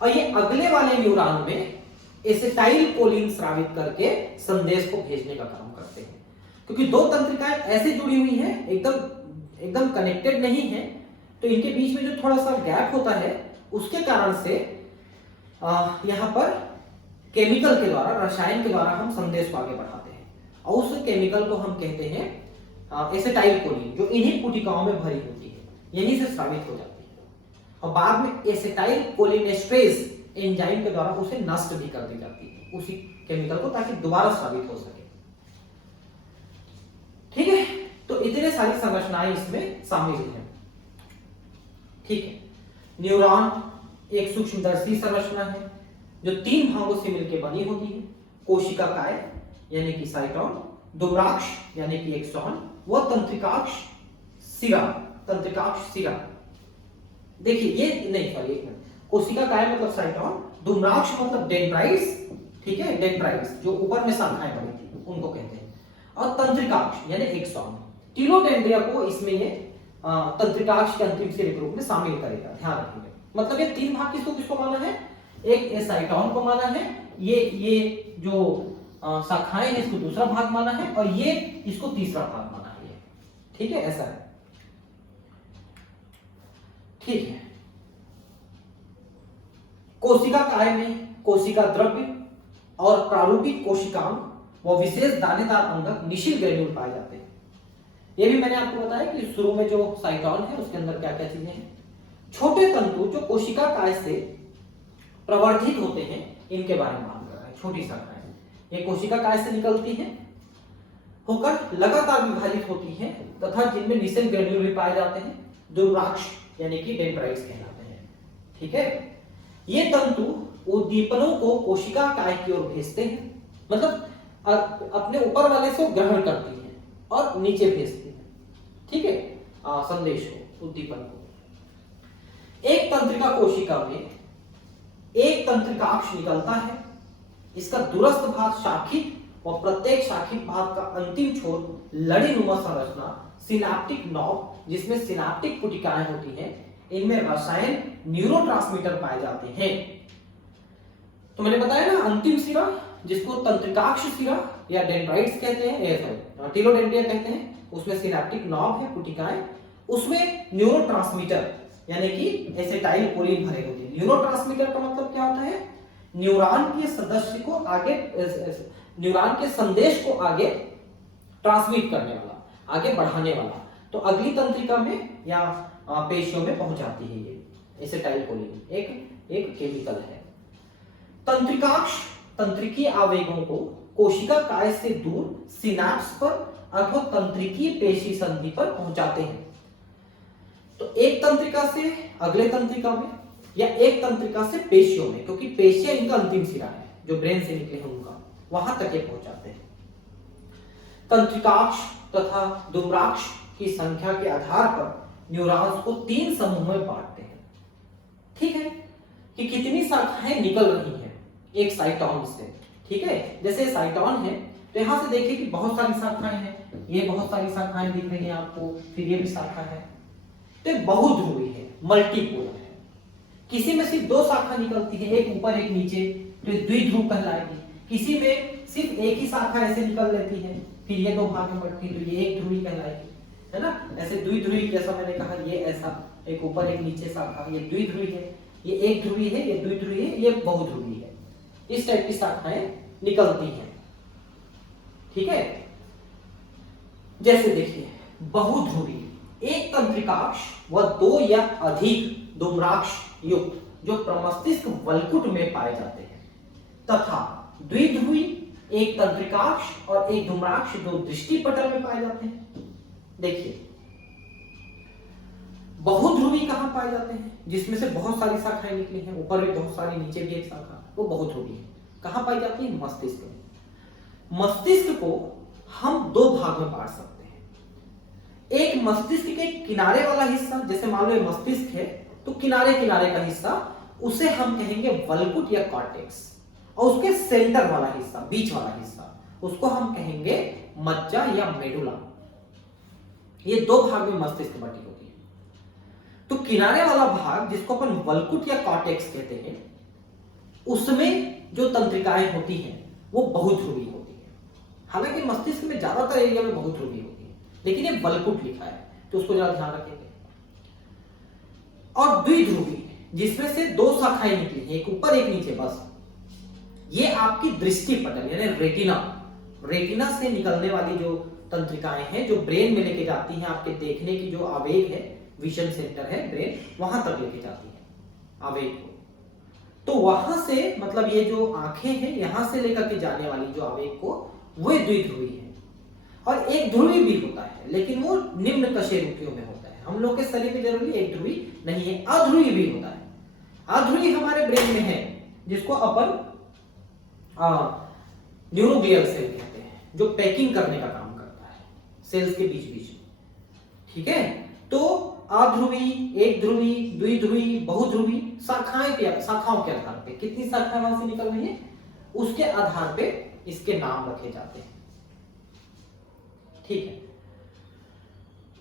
और ये अगले वाले न्यूरॉन में एसिटाइल कोलिन स्रावित करके संदेश को भेजने का काम करते हैं। क्योंकि दो तंत्रिकाएं ऐसे जुड़ी हुई हैं, एकदम कनेक्टेड नहीं है, तो इनके बीच में जो थोड़ा सा गैप होता है उसके कारण से यहाँ पर केमिकल के द्वारा, रसायन के द्वारा हम संदेश को आगे बढ़ाते हैं और उस केमिकल को हम कहते हैं एसिटाइल कोलिन, जो इन्हीं पुटिकाओं में भरी होती है, यहीं से स्रावित हो जाती है और बाद में एसिटाइल कोलिनेस्ट्रेज एंजाइम के द्वारा उसे नष्ट भी कर दी जाती है उसी केमिकल को, ताकि दोबारा स्रावित हो सके। ठीक है, तो इतने सारी संरचनाएं इसमें शामिल हैं। ठीक है, न्यूरॉन एक सूक्ष्मदर्शी संरचना है जो 3 भागों से मिलकर बनी होती है। कोशिका काय यानी कि साइटोन, दुम्राक्ष यानी कि एक्सॉन, व तंत्रिकाक्ष सिरा। देखिए ये नहीं, सॉरी एक मिनट, कोशिका काय मतलब साइटोन, दुम्राक्ष मतलब डेंड्राइट्स, ठीक है, डेंड्राइट्स जो ऊपर में शाखाएं बनी थी उनको कहते हैं, और तंत्रिकाक्ष यानी एक्सॉन। टीलोडेंड्रिया को इसमें ये तंत्रिकाक्ष के अंतिम सिरे के रूप में शामिल करेगा, ध्यान रखिएगा। मतलब ये 3 भाग किसको माना है, एक साइटोन को माना है, ये जो शाखाएं हैं इसको दूसरा भाग माना है, और ये इसको तीसरा भाग माना है। ठीक है, ऐसा है। ठीक है, कोशिका काय में कोशिका द्रव्य और प्रारूपिक कोशिकांग व विशेष दानेदार अंगक निशिल ग्रेन्यूल पाए जाते हैं। ये भी मैंने आपको बताया कि शुरू में जो साइटोन है उसके अंदर क्या क्या चीजें हैं। छोटे तंतु जो कोशिका काय से प्रवर्धित होते हैं, इनके बारे में बात कर रहा है। छोटी शाखाएं ये कोशिका काय से निकलती हैं, होकर लगातार विभाजित होती हैं तथा जिनमें निशिल ग्रेन्यूल भी पाए जाते हैं, दुम्राक्ष यानी कि डेंड्राइट्स कहलाते हैं। ठीक है, ये तंतु उद्दीपनों को कोशिका काय की ओर भेजते हैं, मतलब अपने ऊपर वाले से ग्रहण करती हैं और नीचे भेजती हैं। ठीक है, संदेश को, उद्दीपन को। एक तंत्रिका कोशिका में एक तंत्रिकाक्ष निकलता है, इसका दूरस्थ भाग शाखित और प्रत्येक शाखित भाग का अंतिम छोर लड़ीनुमा संरचना सिनाप्टिक नॉब, जिसमें सिनाप्टिक पुटिकाएं होती हैं, इनमें रसायन न्यूरोट्रांसमीटर पाए जाते हैं। तो मैंने बताया ना, अंतिम सिरा जिसको तंत्रिकाक्ष सिरा या डेंड्राइट्स कहते हैं, टीलोडेंड्रिया कहते हैं, उसमें सिनाप्टिक नॉब है, पुटिकाएं, उसमें न्यूरोट्रांसमीटर यानी कि एसिटाइल कोलिन भरे होते हैं। न्यूरोट्रांसमीटर का मतलब क्या होता है, न्यूरॉन के सदस्य को आगे, न्यूरॉन के संदेश को आगे ट्रांसमिट करने वाला, आगे बढ़ाने वाला। तो अगली तंत्रिका में या पेशियों में पहुंचाती है ये एसिटाइल कोलिन, एक केमिकल है। तंत्रिकाक्ष तंत्रिकीय आवेगों को कोशिका काय से दूर सिनैप्स पर अथवा तंत्रिकीय पेशी संधि पर पहुंचाते हैं। तो एक तंत्रिका से अगले तंत्रिका में या एक तंत्रिका से पेशियों में, क्योंकि पेशियां इनका अंतिम सिरा है जो ब्रेन से निकले हैं उनका, वहां तक ये पहुंचाते हैं। तंत्रिकाक्ष तथा दुम्राक्ष की संख्या के आधार पर न्यूरॉन्स को 3 समूह में बांटते हैं। ठीक है, कि कितनी शाखाएं निकल रही हैं एक साइटोन से। ठीक है, जैसे साइटोन है तो यहां से देखिए कि बहुत सारी शाखाएं हैं, ये बहुत सारी शाखाएं दिख रही हैं आपको, फिर ये भी शाखा है, तो बहुध्रुवी है, मल्टीपोलर है। किसी में सिर्फ 2 शाखा निकलती है, एक ऊपर एक नीचे, तो द्विध्रुव कहलाएगी। किसी में सिर्फ एक ही शाखा ऐसे निकल लेती है, फिर ये 2 भाग में बढ़ती है, तो ये एक ध्रुवी कहलाएगी, है ना। ऐसे द्विध्रुवी, जैसा मैंने कहा, ये ऐसा एक ऊपर एक नीचे शाखा, ये द्विध्रुवी है, ये एक ध्रुवी है, ये द्विध्रुवी है, ये बहुध्रुवी है। इस टाइप की शाखाएं निकलती हैं। ठीक है, जैसे देखिए बहुध्रुवी, एक तंत्रिकाक्ष व 2 या अधिक दुम्राक्ष युक्त जो प्रमस्तिष्क वल्कुट में पाए जाते हैं, तथा द्विध्रुवी, एक तंत्रिकाक्ष और एक दुम्राक्ष जो दृष्टिपटल में पाए जाते हैं। देखिए बहुध्रुवी कहां पाए जाते हैं, जिसमें से बहुत सारी शाखाएं निकली हैं, ऊपर भी बहुत सारी, नीचे भी एक शाखा, वो बहुध्रुवी है। कहां पाई जाती है, मस्तिष्क में। मस्तिष्क को हम 2 भाग में बांट सकते हैं। एक मस्तिष्क के किनारे वाला हिस्सा, जैसे मान लो मस्तिष्क है तो किनारे किनारे का हिस्सा, उसे हम कहेंगे वल्कुट या कॉर्टेक्स, और उसके सेंटर वाला हिस्सा, बीच वाला हिस्सा, उसको हम कहेंगे मज्जा या मेडुला। ये 2 भाग में मस्तिष्क बटी होती है। तो किनारे वाला भाग जिसको अपन वल्कुट या कॉर्टेक्स कहते हैं, उसमें जो तंत्रिकाएं होती हैं वो बहुध्रुवी होती है। हालांकि मस्तिष्क में ज्यादातर एरिया में बहुध्रुवी होती है, लेकिन ये वलकुट लिखा है तो उसको जरा ध्यान रखेंगे। और द्विध्रुवी, जिसमें से दो शाखाएं निकली हैं, एक ऊपर एक नीचे, बस ये आपकी दृष्टि पटल यानी रेटिना से निकलने वाली जो तंत्रिकाएं हैं जो ब्रेन में लेके जाती हैं, आपके देखने की जो आवेग है, विजन सेंटर है ब्रेन, वहां तक लेके जाती है आवेग को। तो वहां से मतलब ये जो आंखें हैं यहां से लेकर के जाने वाली जो आवेग को, वो द्विध्रुवी है। और एक ध्रुवी भी होता है, लेकिन वो निम्न कशेरुकियों में होता है। हम लोग के शरीर में जनरली एक ध्रुवी नहीं है, अध्रुवी भी होता है। अध्रुवी हमारे ब्रेन में है, जिसको अपन न्यूरोग्लियल सेल कहते हैं, जो पैकिंग करने का काम करता है सेल्स के बीच बीच में। ठीक है, तो अध्रुवी, एक ध्रुवी, द्विध्रुवी, बहुध्रुवी, शाखाओं के आधार पे कितनी शाखाएं वहां से निकल रही है उसके आधार पे इसके नाम रखे जाते हैं। ठीक है,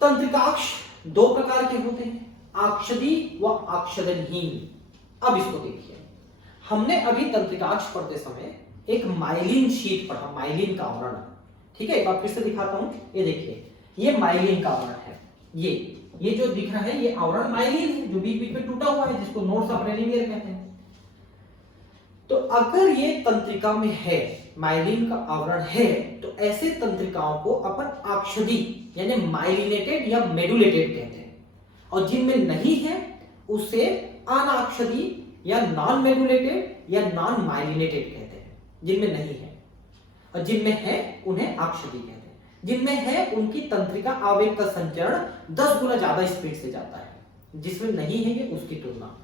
तंत्रिकाक्ष दो प्रकार के होते हैं, आक्षदी व आक्षदनहीन। अब इसको देखिए, हमने अभी तंत्रिकाक्ष पढ़ते समय एक माइलिन शीट पढ़ा, माइलिन का आवरण। ठीक है, एक बार फिर से दिखाता हूं, ये देखिए, ये माइलिन का आवरण है। ये जो दिख रहा है ये आवरण माइलिन है, जो बीच बीच में टूटा हुआ है, जिसको नोड्स ऑफ रेनिवियर कहते हैं। तो अगर ये तंत्रिका में है, माइलिन का आवरण है, तो ऐसे तंत्रिकाओं को अपन आक्षदी यानी माइलिनेटेड या मेडुलेटेड कहते हैं। और जिनमें नहीं है उसे अनाक्षदी या नॉन मेडुलेटेड या नॉन माइलिनेटेड कहते हैं, जिनमें नहीं है। और जिनमें है उन्हें आक्षदी कहते हैं। जिनमें है उनकी तंत्रिका आवेग का संचरण 10 गुना ज्यादा स्पीड से जाता है, जिसमें नहीं है ये उसकी तुलना।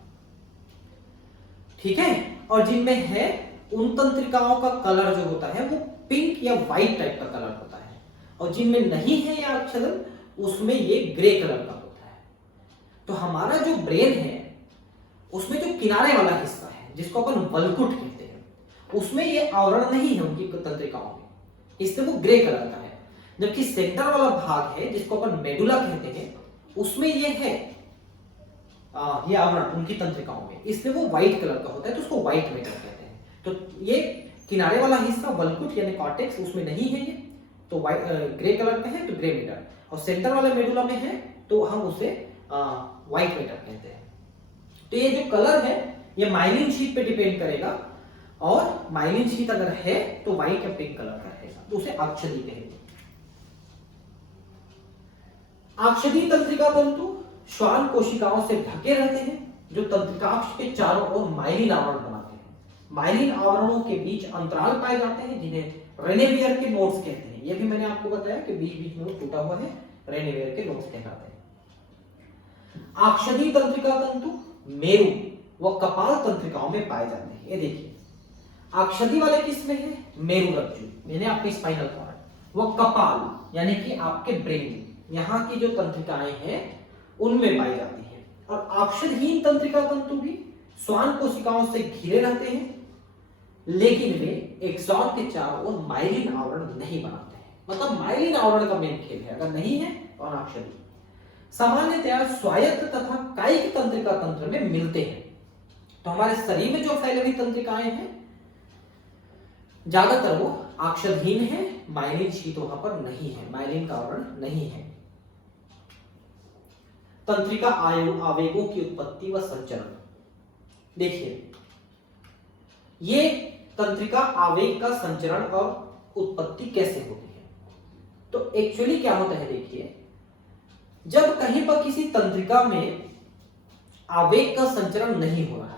ठीक है, और जिनमें है उन तंत्रिकाओं का कलर जो होता है वो पिंक या व्हाइट टाइप का कलर होता है। और जिनमें नहीं है या आच्छादन, उसमें ये ग्रे कलर का होता है। तो हमारा जो ब्रेन है उसमें जो किनारे वाला हिस्सा है, जिसको अपन वलकुट कहते हैं, उसमें ये आवरण नहीं है उनकी तंत्रिकाओं में, इसलिए वो ग्रे कलर का है। जबकि सेंटर वाला भाग है, जिसको अपन मेडुला कहते हैं, उसमें ये है ये आवरण उनकी तंत्रिकाओं में, इसलिए वो व्हाइट कलर का होता है, तो उसको व्हाइट मैटर कहते हैं। तो ये किनारे वाला हिस्सा वलकुट यानी कॉर्टेक्स, उसमें नहीं है ये, तो ग्रे कलर का है, तो ग्रे मैटर। और सेंटर वाले मेडुला में है तो हम उसे व्हाइट मैटर कहते हैं। तो ये जो कलर है ये माइलिन शीट पे डिपेंड करेगा, और माइलिन शीट अगर है तो व्हाइट या पिंक कलर का रहेगा, तो उसे आक्षदी कहेंगे। आक्षदी तंत्रिका तंतु श्वान कोशिकाओं से ढके रहते हैं, जो तंत्रिकाक्ष के चारों ओर माइलिन आवरण बनाते हैं। माइलिन आवरणों के बीच अंतराल पाए जाते हैं, जिन्हें रेनेवियर के नोड्स कहते हैं। यह भी मैंने आपको बताया कि बीच बीच में टूटा हुआ है, रेनेवियर के नोड्स कहलाते हैं। आक्षदी तंत्रिका तंतु मेरु व कपाल तंत्रिकाओं में पाए जाते हैं। ये देखिए, आक्षदी वाले किसमें है, मेरु रज्जु यानी आपके स्पाइनल कॉर्ड, व कपाल यानी कि आपके ब्रेन, यहाँ की जो तंत्रिकाएं हैं उनमें पाई जाती है। और आक्षदहीन तंत्रिका तंतु भी श्वान कोशिकाओं से घिरे रहते हैं, लेकिन वे एक्सॉन के चारों ओर माइलिन आवरण नहीं बनाते हैं। मतलब माइलिन आवरण का मेन खेल है, अगर नहीं है तो अनाक्षदी। सामान्यतया स्वायत्त तथा कायिक तंत्रिका तंत्र में मिलते हैं। तो हमारे शरीर में जो फैली हुई तंत्रिकाएं हैं ज्यादातर वो आक्षदहीन है, माइलिन शीट वहां पर नहीं है, माइलिन का आवरण नहीं है। तंत्रिका आवेगों की उत्पत्ति व संचरण देखिए, ये तंत्रिका आवेग का संचरण और उत्पत्ति कैसे होती है। तो एक्चुअली क्या होता है, देखिए, जब कहीं पर किसी तंत्रिका में आवेग का संचरण नहीं हो रहा है,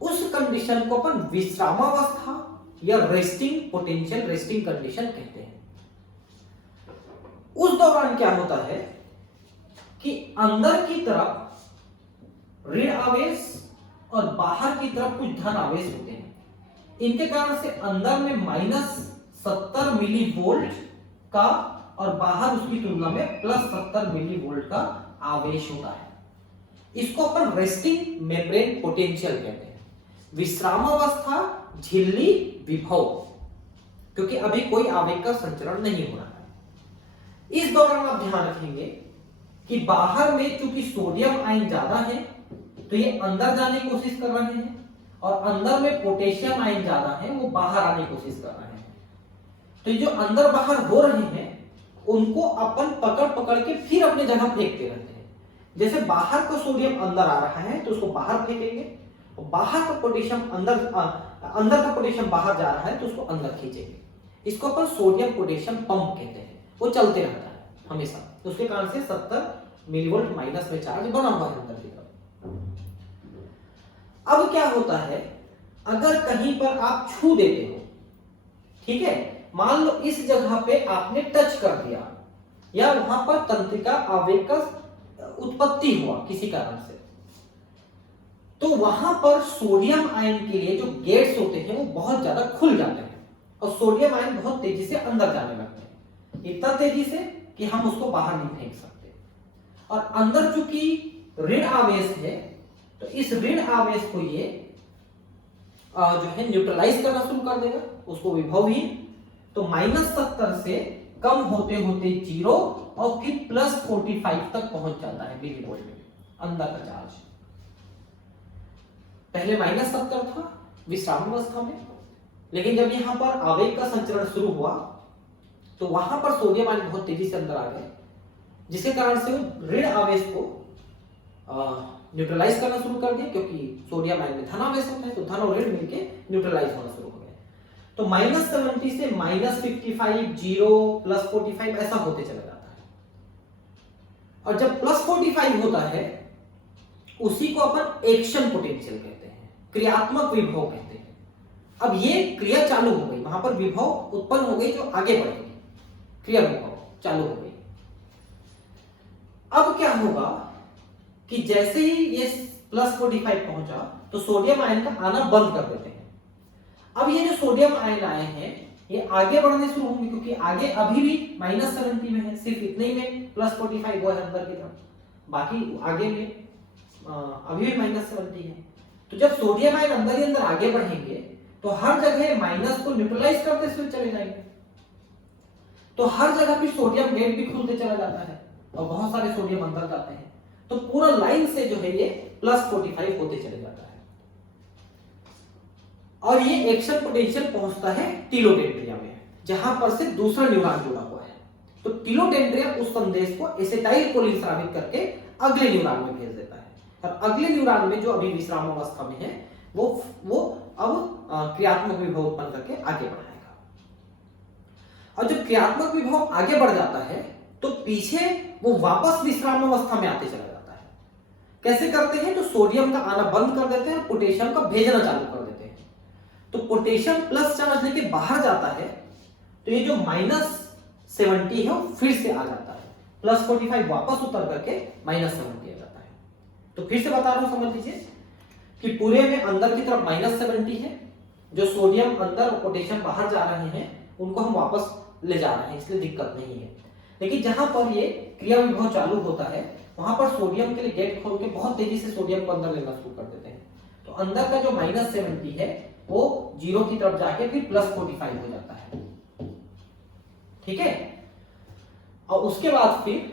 उस कंडीशन को अपन विश्रामावस्था या रेस्टिंग पोटेंशियल, रेस्टिंग कंडीशन कहते हैं। उस दौरान क्या होता है कि अंदर की तरफ ऋण आवेश और बाहर की तरफ कुछ धन आवेश होते हैं। इनके कारण से अंदर में -70 मिली वोल्ट का और बाहर उसकी तुलना में +70 मिली वोल्ट का आवेश होता है। इसको अपन रेस्टिंग मेम्ब्रेन पोटेंशियल कहते हैं। विश्रामावस्था झिल्ली विभव, क्योंकि अभी कोई आवेग का संचरण नहीं हो रहा है। इस दौरान आप ध्यान रखेंगे कि बाहर में चूंकि सोडियम आयन ज्यादा है तो ये अंदर जाने की कोशिश कर रहे हैं, और अंदर में पोटेशियम आयन ज्यादा है, वो बाहर आने की कोशिश कर रहे हैं। तो ये जो अंदर बाहर हो रहे हैं उनको अपन पकड़ पकड़ के फिर अपनी जगह फेंकते रहते हैं। जैसे बाहर का सोडियम अंदर आ रहा है तो उसको बाहर फेंकेंगे, और बाहर का पोटेशियम अंदर का पोटेशियम बाहर जा रहा है तो उसको अंदर खींचेंगे। इसको अपन सोडियम पोटेशियम पंप कहते हैं। वो चलते रहता है हमेशा, तो उसके कारण से 70 मिलीवोल्ट माइनस में चार्ज बना हुआ है अंदर की तरफ। अब क्या होता है, अगर कहीं पर आप छू देते हो, ठीक है, मान लो इस जगह पे आपने टच कर दिया या वहां पर तंत्रिका आवेग का उत्पत्ति हुआ किसी कारण से, तो वहां पर सोडियम आयन के लिए जो गेट्स होते हैं वो बहुत ज्यादा खुल जाते हैं और सोडियम आयन बहुत तेजी से अंदर जाने लगते हैं, इतना तेजी से कि हम उसको बाहर नहीं फेंक सकते। और अंदर चूंकि ऋण आवेश है तो इस ऋण आवेश को ये जो है न्यूट्रलाइज करना शुरू कर देगा, उसको विभवहीन। तो -70 से कम होते होते 0 और फिर +45 तक पहुंच जाता है मिलीवोल्ट में अंदर का चार्ज। पहले -70 था विश्राम अवस्था में, लेकिन जब यहां पर आवेग का संचरण शुरू हुआ तो वहां पर सोडियम आयन बहुत तेजी से अंदर आ गए, जिसके कारण से वो ऋण आवेश को न्यूट्रलाइज करना शुरू कर दिया, क्योंकि सोडियम आयन में धन आवेश होता है तो धन और ऋण मिलके न्यूट्रलाइज होना शुरू हो गए। तो -70 से -55, 0, +45 ऐसा होते चला जाता है। और जब +45 होता है उसी को अपन एक्शन पोटेंशियल कहते हैं, क्रियात्मक विभव कहते हैं। अब ये क्रिया चालू हो गई, वहां पर विभव उत्पन्न हो गई जो आगे बढ़ेगी, क्रिया विभव चालू हो गई। अब क्या होगा कि जैसे ही ये +45 पहुंचा तो सोडियम आयन का आना बंद कर देते हैं। अब ये जो सोडियम आयन आए हैं ये आगे बढ़ने शुरू होंगे, क्योंकि आगे अभी भी -70 में है, सिर्फ इतने ही में +45 हुआ है अंदर की तरफ, बाकी आगे में अभी भी -70 है। तो जब सोडियम आयन अंदर ही अंदर आगे बढ़ेंगे तो हर जगह माइनस को न्यूट्रलाइज करते हुए चले जाएंगे, तो हर जगह भी सोडियम गेट भी खुलते चला जाता है और बहुत सारे सोडियम अंदर जाते हैं, तो पूरा लाइन से जो है ये +45 होते चले जाता है। और ये एक्शन पोटेंशियल पहुंचता है टीलोडेंड्रिया में, जहां पर से दूसरा न्यूरॉन जुड़ा हुआ है। तो टीलोडेंड्रिया उस संदेश को एसिटाइल कोलिन स्रावित करके अगले न्यूरॉन में भेज देता है, और अगले न्यूरॉन में जो अभी विश्राम अवस्था में है वो अब क्रियात्मक विभव उत्पन्न करके आगे बढ़ाएगा। और जब क्रियात्मक विभव आगे बढ़ जाता है तो पीछे वो वापस विश्राम अवस्था में आते चला जाता है। कैसे करते हैं, तो सोडियम का आना बंद कर देते हैं, पोटेशियम का भेजना चालू कर देते हैं। तो पोटेशियम प्लस चार्ज लेके बाहर जाता है तो ये जो -70 है वो फिर से आ जाता है, +45 वापस उतर करके -70 आ जाता है। तो फिर से बता रहा हूं, समझ लीजिए कि पूरे में अंदर की तरफ -70 है, जो सोडियम अंदर और पोटेशियम बाहर जा रहे हैं उनको हम वापस ले जा रहे हैं, इसलिए दिक्कत नहीं है। लेकिन जहां पर ये क्रिया विभव चालू होता है वहां पर सोडियम के लिए गेट खोल के बहुत तेजी से सोडियम को अंदर लेना शुरू कर देते हैं, तो अंदर का जो -70 है वो 0 की तरफ जाके फिर +45 हो जाता है, ठीक है। और उसके बाद फिर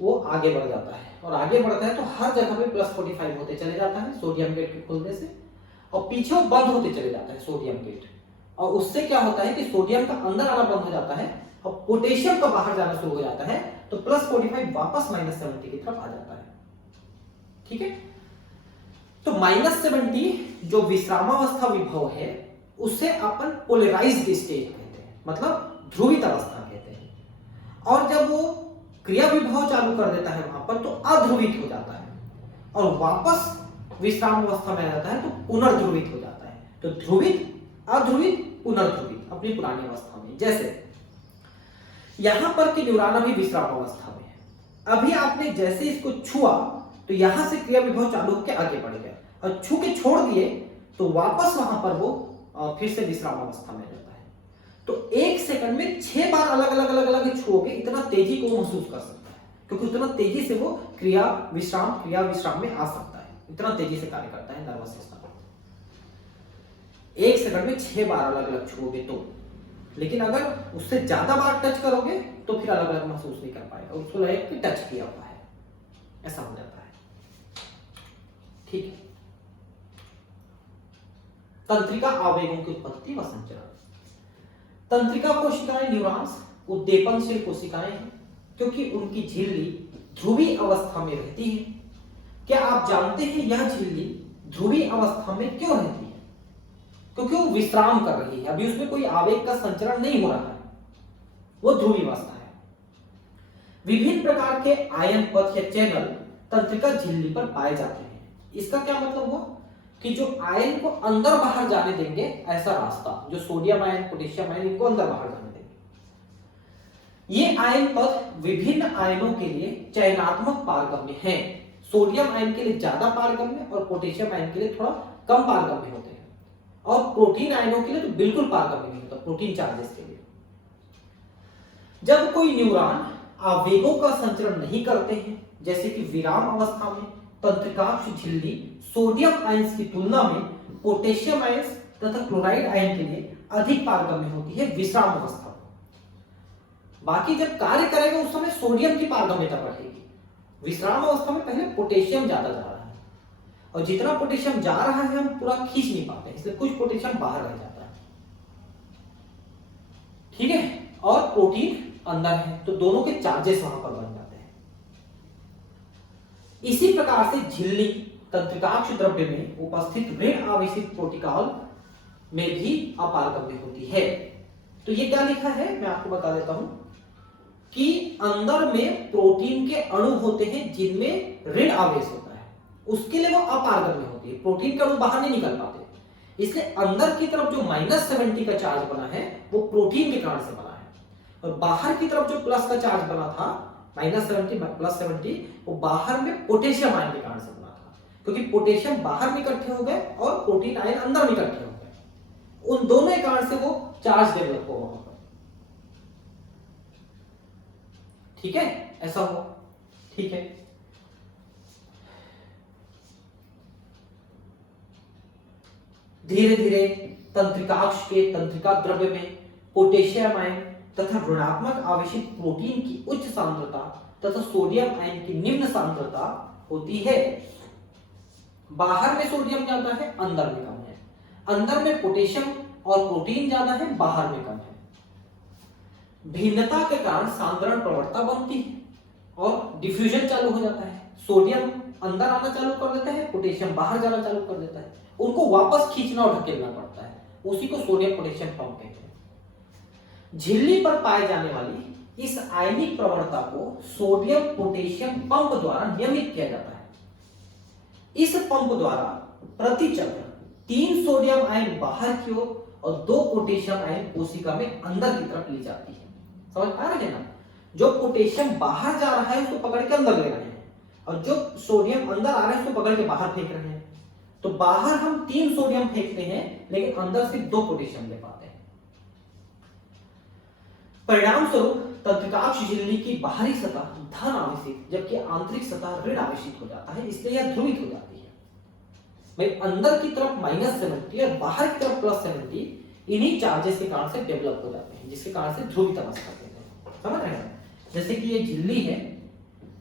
वो आगे बढ़ जाता है, और आगे बढ़ता है तो हर जगह पे +45 होते चले जाता है सोडियम गेट के खुलने से, और पीछे वो बंद होते चले जाता है सोडियम गेट। और उससे क्या होता है कि सोडियम का अंदर आना बंद हो जाता है और पोटेशियम का बाहर जाना शुरू हो जाता है, तो +45 वापस -70 की तरफ आ जाता है, ठीक है। तो -70 जो विश्रामावस्था विभव है उसे अपन पोलराइज्ड स्टेट कहते हैं, मतलब ध्रुवित अवस्था कहते हैं। और जब वो क्रिया विभव चालू कर देता है वहां पर तो अध्रुवित हो जाता है, और वापस विश्राम अवस्था में आ जाता है तो पुनर्ध्रुवित हो जाता है। तो ध्रुवित, अध्रुवित, पुनर्ध्रुवित अपनी पुरानी अवस्था में। जैसे यहां पर के न्यूरॉन अभी विश्राम अवस्था में है, अभी आपने जैसे इसको छुआ तो यहां से क्रिया विभव चालू होकर आगे बढ़ गया, और छू के छोड़ दिए तो वापस वहां पर वो फिर से विश्राम अवस्था में रहता है। तो 1 सेकंड में 6 बार अलग अलग छुओगे, इतना तेजी को महसूस कर सकता है, क्योंकि उतना तेजी से वो क्रिया विश्राम में आ सकता है, इतना तेजी से कार्य करता है नर्वस सिस्टम। 1 सेकंड में 6 बार अलग अलग छुओगे तो, लेकिन अगर उससे ज्यादा बार टच करोगे तो फिर अलग अलग महसूस नहीं कर पाएगा, उसको लगेगा कि टच किया हुआ है, ऐसा हो जाता है, ठीक है। तंत्रिका आवेगों की उत्पत्ति व संचरण। तंत्रिका कोशिकाएं न्यूरॉन्स उद्दीपनशील कोशिकाएं हैं क्योंकि उनकी झिल्ली ध्रुवीय अवस्था में रहती है। क्या आप जानते हैं यह झिल्ली ध्रुवीय अवस्था में क्यों रहती है? क्योंकि वो विश्राम कर रही है, अभी उसमें कोई आवेग का संचरण नहीं हो रहा है, वो ध्रुवीय अवस्था है। विभिन्न प्रकार के आयन पथ या चैनल तंत्रिका झिल्ली पर पाए जाते हैं। इसका क्या मतलब हुआ कि जो आयन को अंदर बाहर जाने देंगे, ऐसा रास्ता, जो सोडियम आयन, पोटेशियम आयन, इनको अंदर बाहर जाने देंगे। ये आयन पथ विभिन्न आयनों के लिए चयनात्मक पारगम्य है। सोडियम आयन के लिए ज्यादा पारगम्य और पोटेशियम आयन के लिए थोड़ा कम पारगम्य होते हैं, और प्रोटीन आयनों के लिए तो बिल्कुल पारगम्य नहीं होता, प्रोटीन चार्जेस के लिए। जब कोई न्यूरॉन आवेगों का संचरण नहीं करते हैं, जैसे कि विराम अवस्था में, तंत्रिकाक्ष झिल्ली सोडियम आयंस की तुलना में पोटेशियम आयंस तथा क्लोराइड आयन के लिए अधिक पारगम्य होती है विश्राम अवस्था में। बाकी जब कार्य करेगा उस समय सोडियम की पारगम्यता बढ़ेगी। विश्राम अवस्था में पहले पोटेशियम ज्यादा जा रहा है, और जितना पोटेशियम जा रहा है हम पूरा खींच नहीं पाते, इसलिए कुछ पोटेशियम बाहर रह जाता है। ठीक है, और प्रोटीन अंदर है, तो दोनों के चार्जेस वहां पर बन जाते हैं। इसी प्रकार से झिल्ली तंत्रिकाक्ष द्रव्य में उपस्थित ऋण आवेशित प्रोटोकॉल में भी अपारगम्य होती है। तो ये क्या लिखा है मैं आपको बता देता हूं कि अंदर में प्रोटीन के अणु होते हैं जिनमें ऋण आवेश होता है, उसके लिए वो अपारगम्य होती है। प्रोटीन के अणु बाहर नहीं निकल पाते, इसलिए अंदर की तरफ जो -70 का चार्ज बना है वो प्रोटीन के कारण से बना है, और बाहर की तरफ जो प्लस का चार्ज बना था -70 +70, वो बाहर में पोटेशियम आयन के कारण से बना था, क्योंकि पोटेशियम बाहर में इकट्ठे हो गए और प्रोटीन आयन अंदर में इकट्ठे हो गए। उन दोनों के कारण से वो चार्ज डेवलप हुआ वहां पर। ठीक है, ऐसा हुआ। ठीक है, धीरे धीरे तंत्रिकाक्ष के तंत्रिका द्रव्य में पोटेशियम आयन तथा ऋणात्मक आवेशित प्रोटीन की उच्च सांद्रता तथा सोडियम आयन की निम्न सांद्रता होती है। बाहर में सोडियम ज्यादा है, अंदर में कम है। अंदर में पोटेशियम और प्रोटीन ज्यादा है, बाहर में कम है। भिन्नता के कारण सांद्रण प्रवणता बनती है और डिफ्यूजन चालू हो जाता है। सोडियम अंदर आना चालू कर देता है, पोटेशियम बाहर जाना चालू कर देता है, उनको वापस खींचना और धकेलना पड़ता है, उसी को सोडियम पोटेशियम पंप कहते हैं। झिल्ली पर पाए जाने वाली इस आयनिक प्रवणता को सोडियम पोटेशियम पंप द्वारा नियमित किया जाता है। इस पंप द्वारा प्रति चक्र 3 सोडियम आयन बाहर की ओर और 2 पोटेशियम आयन कोशिका में अंदर की तरफ ली जाती है। समझ पा रहे हैं ना? जो पोटेशियम बाहर जा रहा है उसको पकड़ के अंदर ले रहे हैं, और जो सोडियम अंदर आ रहा है उसको पकड़ के बाहर फेंक रहे हैं। तो बाहर हम 3 सोडियम फेंकते हैं, लेकिन अंदर सिर्फ 2 पोटेशियम ले पाते हैं। परिणाम स्वरूप तंत्रिकाक्ष झिल्ली की बाहरी सतह धन आवेशित जबकि आंतरिक सतह ऋण आवेशित हो जाता है, इसलिए यह ध्रुवित हो जाती है। भाई अंदर की तरफ -70 और बाहर की तरफ +70 इन्हीं चार्जेस के कारण से डेवलप हो जाते हैं, जिसके कारण से ध्रुवित अवस्था कहते हैं। समझ रहे हैं? जैसे कि ये झिल्ली है,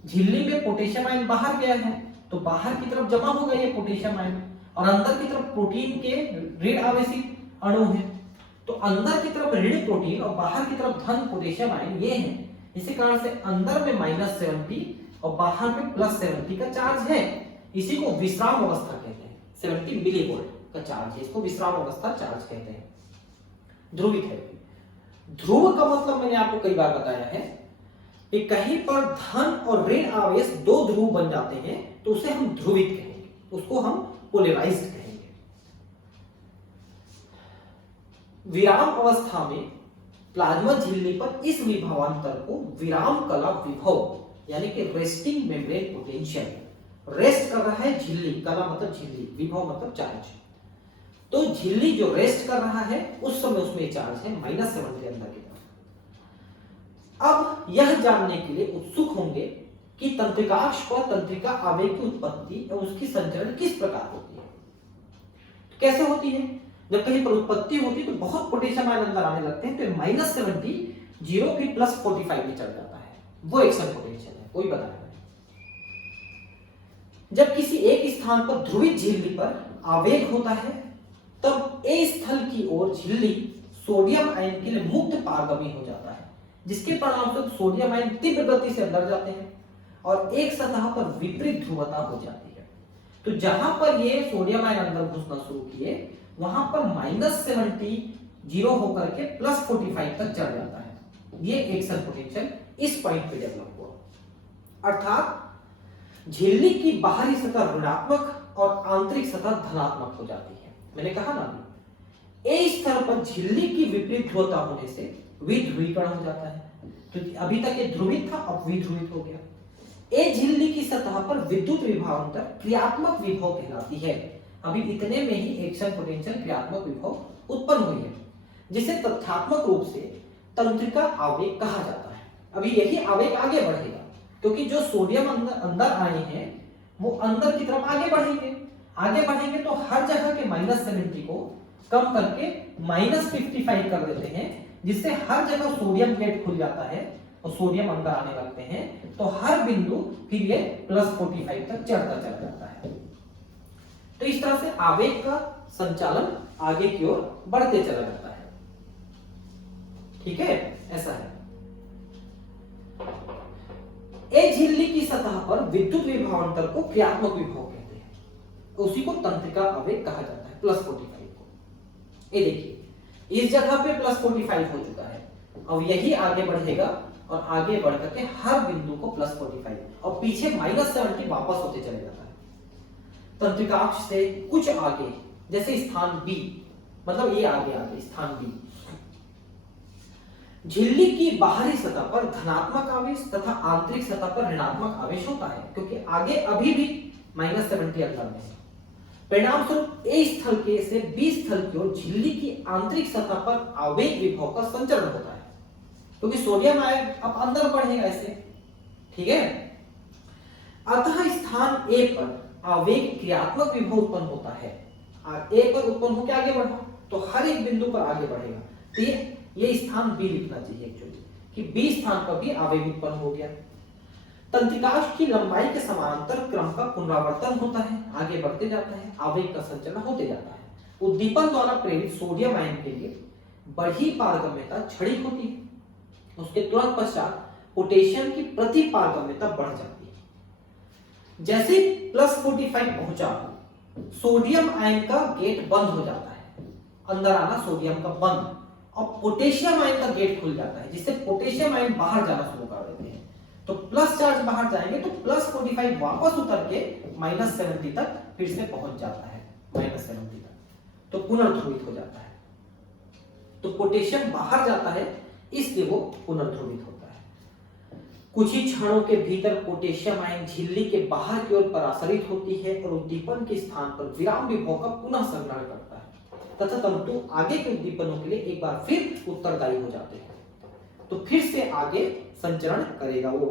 झिल्ली में पोटेशियम आयन बाहर गया है तो बाहर की तरफ जमा हो गया ये पोटेशियम आयन, और अंदर की तरफ प्रोटीन के ऋण आवेशित अणु है, तो अंदर की तरफ ऋण प्रोटीन और बाहर की तरफ धन पोटेशियम आयन ये है। इसी कारण से अंदर में -70 और बाहर में +70 का चार्ज है। इसी को विश्राम अवस्था कहते हैं। 70 मिलीवोल्ट का चार्ज है, इसको विश्राम अवस्था चार्ज कहते हैं। ध्रुवित है। ध्रुव का मतलब मैंने आपको कई बार बताया है कि कहीं पर धन और ऋण आवेश 2 ध्रुव बन जाते हैं तो उसे हम ध्रुवित कहेंगे, उसको हम पोलराइज्ड कहेंगे। विराम अवस्था में प्लाज्मा झिल्ली पर इस विभवांतर को विराम कला विभव यानी कि रेस्टिंग मेम्ब्रेन पोटेंशियल, रेस्ट कर रहा है झिल्ली, कला मतलब झिल्ली, विभव मतलब चार्ज। तो झिल्ली जो रेस्ट कर रहा है उस समय उसमें चार्ज है -70 अंदर की तरफ। अब यह जानने के लिए उत्सुक होंगे कि तंत्रिकाक्ष पर तंत्रिका आवेग की उत्पत्ति और उसकी संचरण किस प्रकार होती है। तो कैसे होती है? जब कहीं पर उत्पत्ति होती है तो बहुत पोटेशियम आयन अंदर आने लगते हैं, तो -70 0 फिर +45 में चल जाता है, वो एक्शन पोटेंशियल है, कोई बताएगा। जब किसी एक स्थान पर ध्रुवित झिल्ली पर आवेग होता है तब ए स्थल की ओर झिल्ली सोडियम आयन के लिए मुक्त पारगमी हो जाता है, जिसके परिणामस्वरूप सोडियम आयन तीव्र गति से अंदर जाते हैं और एक सतह पर विपरीत ध्रुवता हो जाती है। तो जहां पर ये सोडियम आयन अंदर घुसना शुरू किए वहां पर -70 जीरो होकर के +45 तक चढ़ जाता है। ये एक्शन पोटेंशियल इस पॉइंट पे डेवलप हुआ, अर्थात झिल्ली की बाहरी सतह ऋणात्मक और आंतरिक सतह धनात्मक हो जाती है। मैंने कहा ना, ए स्तर पर झिल्ली की विपरीत ध्रुवता होने से विध्रुवीकरण हो जाता है। तो अभी तक ये ध्रुवित था, अब विध्रुवित हो गया। ए झिल्ली की सतह पर विद्युत विभवांतर क्रियात्मक विभव कहलाती है। अभी इतने में ही एक्शन पोटेंशियल क्रियात्मक विभव उत्पन्न हुई है, जिसे तथ्यात्मक रूप से तंत्रिका आवेग कहा जाता है। अभी यही आवेग आगे बढ़ेगा, क्योंकि जो सोडियम अंदर आए हैं वो अंदर की तरफ आगे बढ़ेंगे तो हर जगह के -70 को कम करके -55 कर देते हैं, जिससे हर जगह सोडियम गेट खुल जाता है और सोडियम अंदर आने लगते हैं। तो हर बिंदु फिर ये +45 तक चढ़ता चला जाता है। तो इस तरह से आवेग का संचालन आगे की ओर बढ़ते चला जाता है। ठीक है, ऐसा है। ए झिल्ली की सतह पर विद्युत विभवांतर को क्रियात्मक विभव कहते हैं, उसी को तंत्रिका आवेग कहा जाता है, +45 को। ये देखिए इस जगह पे +45 हो चुका है, अब यही आगे बढ़ेगा और आगे बढ़ करके हर बिंदु को +45 और पीछे -70 वापस होते चले जाता है। तंत्रिकाक्ष से कुछ आगे, जैसे स्थान बी, मतलब ये आगे स्थान बी, झिल्ली की बाहरी सतह पर धनात्मक आवेश तथा आंतरिक सतह पर ऋणात्मक आवेश होता है, क्योंकि आगे अभी भी -70 अंदर में है। परिणाम स्वरूप ए स्थल के से बी स्थल की ओर झिल्ली की आंतरिक सतह पर आवेग विभव का संचरण होता है, क्योंकि सोडियम आयन अब अंदर बढ़ेगा ऐसे। ठीक है, अतः स्थान ए पर आवेग क्रियात्मक विभव उत्पन्न होता है। ए पर उत्पन्न होकर आगे बढ़ा तो हर एक बिंदु पर आगे बढ़ेगा। तो ये स्थान बी लिखना चाहिए एक्चुअली, कि बी स्थान पर भी आवेग उत्पन्न हो गया। तंत्रिकाक्ष की लंबाई के समानांतर क्रम का पुनरावर्तन होता है, आगे बढ़ते जाता है, आवेग का संचलन होते जाता है। उद्दीपन द्वारा प्रेरित सोडियम आयन के लिए बढ़ी पारगम्यता क्षणिक होती है, उसके तुरंत पश्चात पोटेशियम की प्रति पारगम्यता बढ़ जाती है। जैसे +45 पहुंचा सोडियम आयन का गेट बंद हो जाता है, अंदर आना सोडियम का बंद, और पोटेशियम आयन का गेट खुल जाता है, जिससे पोटेशियम आयन बाहर जाना शुरू कर देते हैं। तो प्लस चार्ज बाहर जाएंगे तो +45 वापस उतर के -70 तक फिर से पहुंच जाता है, -70 तक, तो पुनर्ध्रुवित हो जाता है। तो पोटेशियम बाहर जाता है, इसलिए वो पुनर्ध्रुवित होता है। कुछ ही क्षणों के भीतर पोटेशियम आयन झिल्ली के बाहर की ओर परासरित होती है और उद्दीपन के स्थान पर विराम विभव का पुनः संग्रहण करता है, तथा तंतु आगे के उद्दीपनों के लिए एक बार फिर उत्तरदायी हो जाते हैं। तो फिर से आगे संचरण करेगा वो,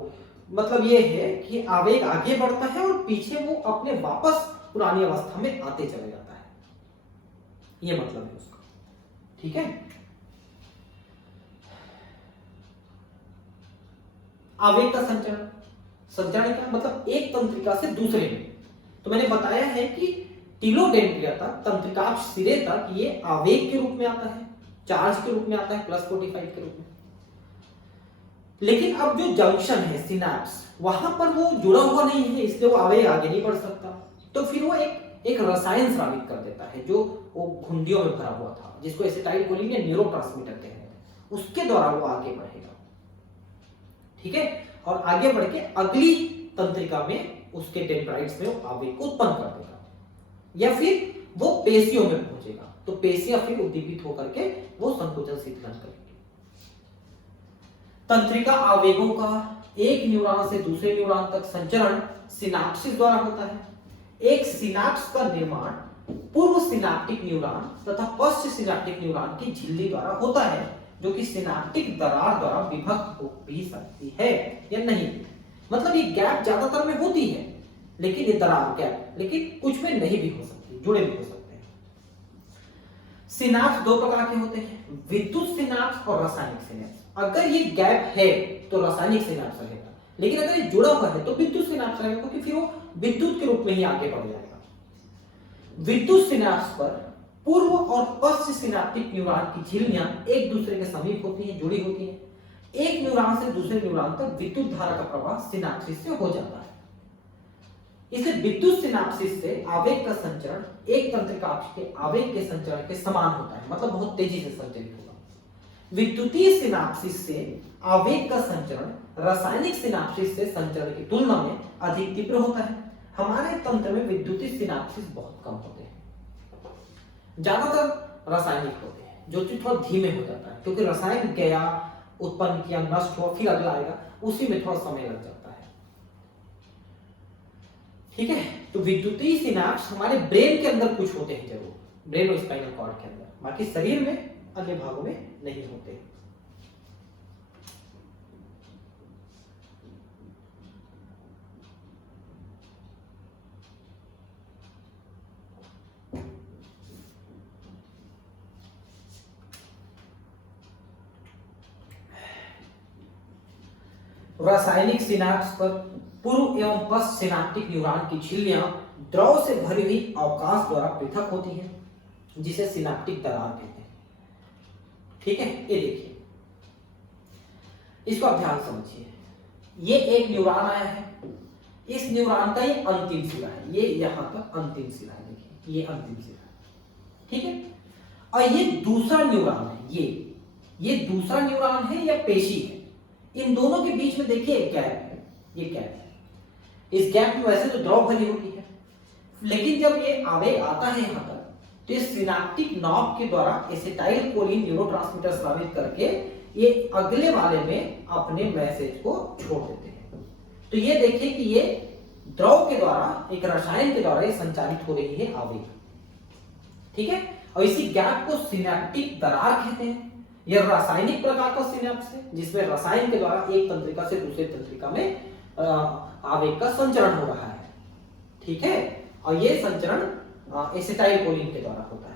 मतलब ये है कि आवेग आगे बढ़ता है और पीछे वो अपने वापस पुरानी अवस्था में आते चले जाता है, ये मतलब है उसका। ठीक है, आवेग का संचरण क्या मतलब, एक तंत्रिका से दूसरे में। तो मैंने बताया है कि टिलोडेंड्रिया तक, तंत्रिकाक्ष सिरे तक ये आवेग के रूप में आता है, चार्ज के रूप में आता है, +45 के रूप में। लेकिन अब जो जंक्शन है सिनैप्स, वहां पर वो जुड़ा हुआ नहीं है, इसलिए वो आवेग आगे नहीं बढ़ सकता। तो फिर वो एक रसायन स्रावित कर देता है, जो वो घुंडियों में भरा हुआ था, जिसको एसिटाइलकोलिन या न्यूरोट्रांसमीटर कहते हैं, उसके द्वारा वो आगे बढ़ेगा। ठीक है, और आगे बढ़ के अगली तंत्रिका में उसके डेंड्राइट्स में वो आवेग को उत्पन्न कर देगा, या फिर वो पेशियों में पहुंचेगा, तो पेशियां फिर उद्दीपित होकर के वो संकुचन शीतलन करेगी। तंत्रिका आवेगों का एक न्यूरॉन से दूसरे न्यूरॉन तक संचरण सिनाप्सिस द्वारा होता है। एक सिनाप्स का निर्माण पूर्व सिनाप्टिक न्यूरॉन तथा पश्च सिनाप्टिक न्यूरॉन की झिल्ली द्वारा होता है, जो कि सिनाप्टिक दरार द्वारा विभक्त हो भी सकती है या नहीं। मतलब ये गैप ज्यादातर में होती है, लेकिन ये दरार गैप, लेकिन कुछ में नहीं भी हो सकती, जुड़े भी हो सकते हैं। सिनाप्स दो प्रकार के होते हैं, विद्युत सिनाप्स और रासायनिक सिनाप्स। अगर ये गैप है तो रासायनिक सिनाप्स रहेगा, लेकिन अगर ये जुड़ा हुआ है तो विद्युत सिनाप्स रहेगा, क्योंकि फिर वो विद्युत के रूप में ही आगे बढ़ जाएगा। विद्युत सिनाप्स पर पूर्व और पश्च सिनाप्टिक न्यूरॉन की झिल्लियां एक दूसरे के समीप होती हैं, जुड़ी होती हैं। एक न्यूरॉन से दूसरे न्यूरॉन तक विद्युत धारा का प्रवाह सिनाप्सिस से हो जाता है। इसलिए विद्युत सिनाप्सिस से आवेग का संचरण एक तंत्रिकाक्ष के आवेग के संचरण के समान होता है, मतलब बहुत तेजी से संचरित होगा। विद्युतीय सिनाप्सिस से आवेग का संचरण रासायनिक सिनाप्सिस से संचरण की तुलना में अधिक तीव्र होता है। हमारे तंत्र में विद्युतीय सिनाप्सिस बहुत कम होते हैं, ज्यादातर रासायनिक होते हैं, जो कि थोड़ा धीमे हो जाता है, क्योंकि रसायन गया, उत्पन्न किया, नष्ट हुआ, फिर अगला आएगा, उसी में थोड़ा समय लग जाता है। ठीक है, तो विद्युतीय सिनाप्स हमारे ब्रेन के अंदर कुछ होते हैं जरूर, ब्रेन और स्पाइनल कॉर्ड के अंदर, बाकी शरीर में अन्य भागों में नहीं होते। रासायनिक सिनाप्स पर पूर्व एवं पश्च सिनाप्टिक न्यूरॉन की झिल्लियां द्रव से भरी हुई अवकाश द्वारा पृथक होती हैं, जिसे सिनाप्टिक दरार कहते हैं। ठीक है, ये देखिए, इसको आप ध्यान समझिए। ये एक न्यूरॉन आया है, इस न्यूरॉन का ये अंतिम सिरा है, ये यहां पर अंतिम सिरा है, देखिए ये अंतिम सिरा है। ठीक है, और ये दूसरा न्यूरॉन है, ये दूसरा न्यूरॉन है या पेशी है। इन दोनों के बीच में देखिए एक गैप है, ये गैप है। इस गैप में वैसे तो द्रव भरी होती है, लेकिन जब ये आवेग आता है यहां तक, तो इस सिनाप्टिक नॉब के द्वारा एसिटाइल कोलिन न्यूरोट्रांसमीटर स्रावित करके ये अगले वाले में अपने मैसेज को छोड़ देते हैं। तो ये देखिए कि ये द्रव के द्वारा, एक रसायन के द्वारा ये संचालित हो रही है आवेग। ठीक है, और इसी गैप को सिनेप्टिक दरार कहते हैं। यह रासायनिक प्रकार का सिनेप्स है, जिसमें रसायन के द्वारा एक तंत्रिका से दूसरे तंत्रिका में आवेग का संचरण हो रहा है। ठीक है, और यह संचरण एसिटाइल कोलिन के द्वारा होता है।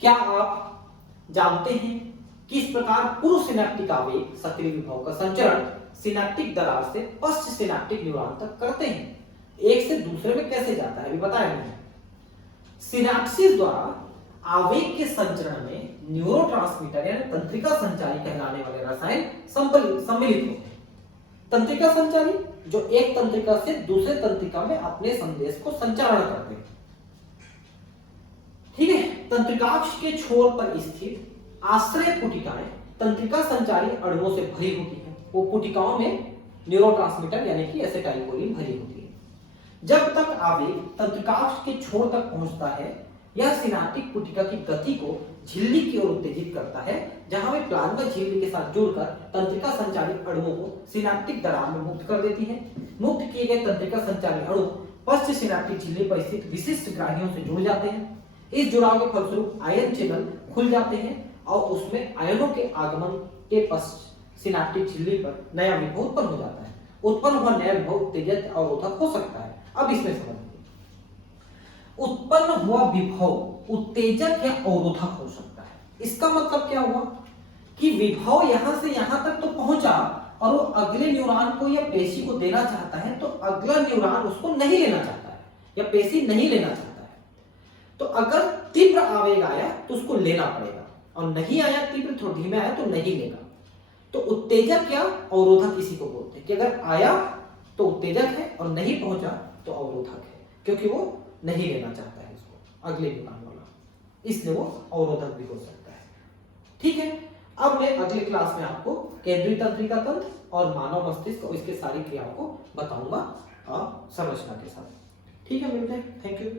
क्या आप जानते हैं किस प्रकार पूर्व सिनेप्टिक आवेग सक्रिय विभव का संचरण सिनेप्टिक दरार से पश्च सिनेप्टिक न्यूरॉन तक करते हैं? एक से दूसरे में कैसे जाता है अभी बताया मैंने। सिनेप्सिस द्वारा आवेग के संचरण में न्यूरोट्रांसमीटर यानी तंत्रिका संचारी कहलाने वाले रसायन सम्मिलित होते हैं। तंत्रिका संचारी जो एक तंत्रिका से दूसरे तंत्रिका में अपने संदेश को संचारण करते हैं। ठीक है, तंत्रिकाक्ष के छोर पर स्थित आश्रय पुटिकाएं तंत्रिका संचारी अणुओं से भरी होती हैं। वो पुटिकाओं में न्यूरोट्रांसमीटर यानी कि एसिटाइलकोलिन भरी होती है। जब तक आवेग तंत्रिकाक्ष के छोर तक पहुंचता है, यह सिनाप्टिक पुटिका की गति को झिल्ली की ओर उत्तेजित करता है, जहां वे प्लाज्मा झिल्ली के साथ जुड़कर तंत्रिका संचारी अणुओं को सिनाप्टिक दरार में मुक्त कर देती है। मुक्त किए गए तंत्रिका संचारी अणु पश्च सिनाप्टिक झिल्ली पर स्थित विशिष्ट ग्राहियों से जुड़ जाते हैं। इस जुड़ाव के फलस्वरूप आयन चैनल खुल जाते हैं और उसमें आयनों के आगमन के पश्च सिनाप्टिक झिल्ली पर नया विभव उत्पन्न हो जाता है। उत्पन्न हुआ नया विभव उत्तेजक और अवरोधक हो सकता है। अब इसमें समझिए, उत्पन्न हुआ विभव उत्तेजक या अवरोधक हो सकता है। इसका मतलब क्या हुआ कि विभव यहां से यहां तक तो पहुंचा और वो अगले न्यूरॉन को या पेशी को देना चाहता है, तो अगला न्यूरॉन उसको नहीं लेना चाहता है या पेशी नहीं लेना चाहता है। तो अगर तीव्र आवेग आया तो उसको लेना पड़ेगा, और नहीं आया तीव्र, थोड़ा धीमे आया तो नहीं लेगा। तो उत्तेजक या अवरोधक इसी को बोलते हैं कि अगर आया तो उत्तेजक है और नहीं पहुंचा तो अवरोधक है, क्योंकि वो नहीं लेना चाहता है इसको अगले न्यूरॉन वाला, इसलिए वो अवरोधक भी हो सकता है। ठीक है, अब मैं अगले क्लास में आपको केंद्रीय तंत्रिका तंत्र और मानव मस्तिष्क और इसके सारी क्रियाओं को बताऊंगा संरचना के साथ। ठीक है, मिलते हैं। Thank you.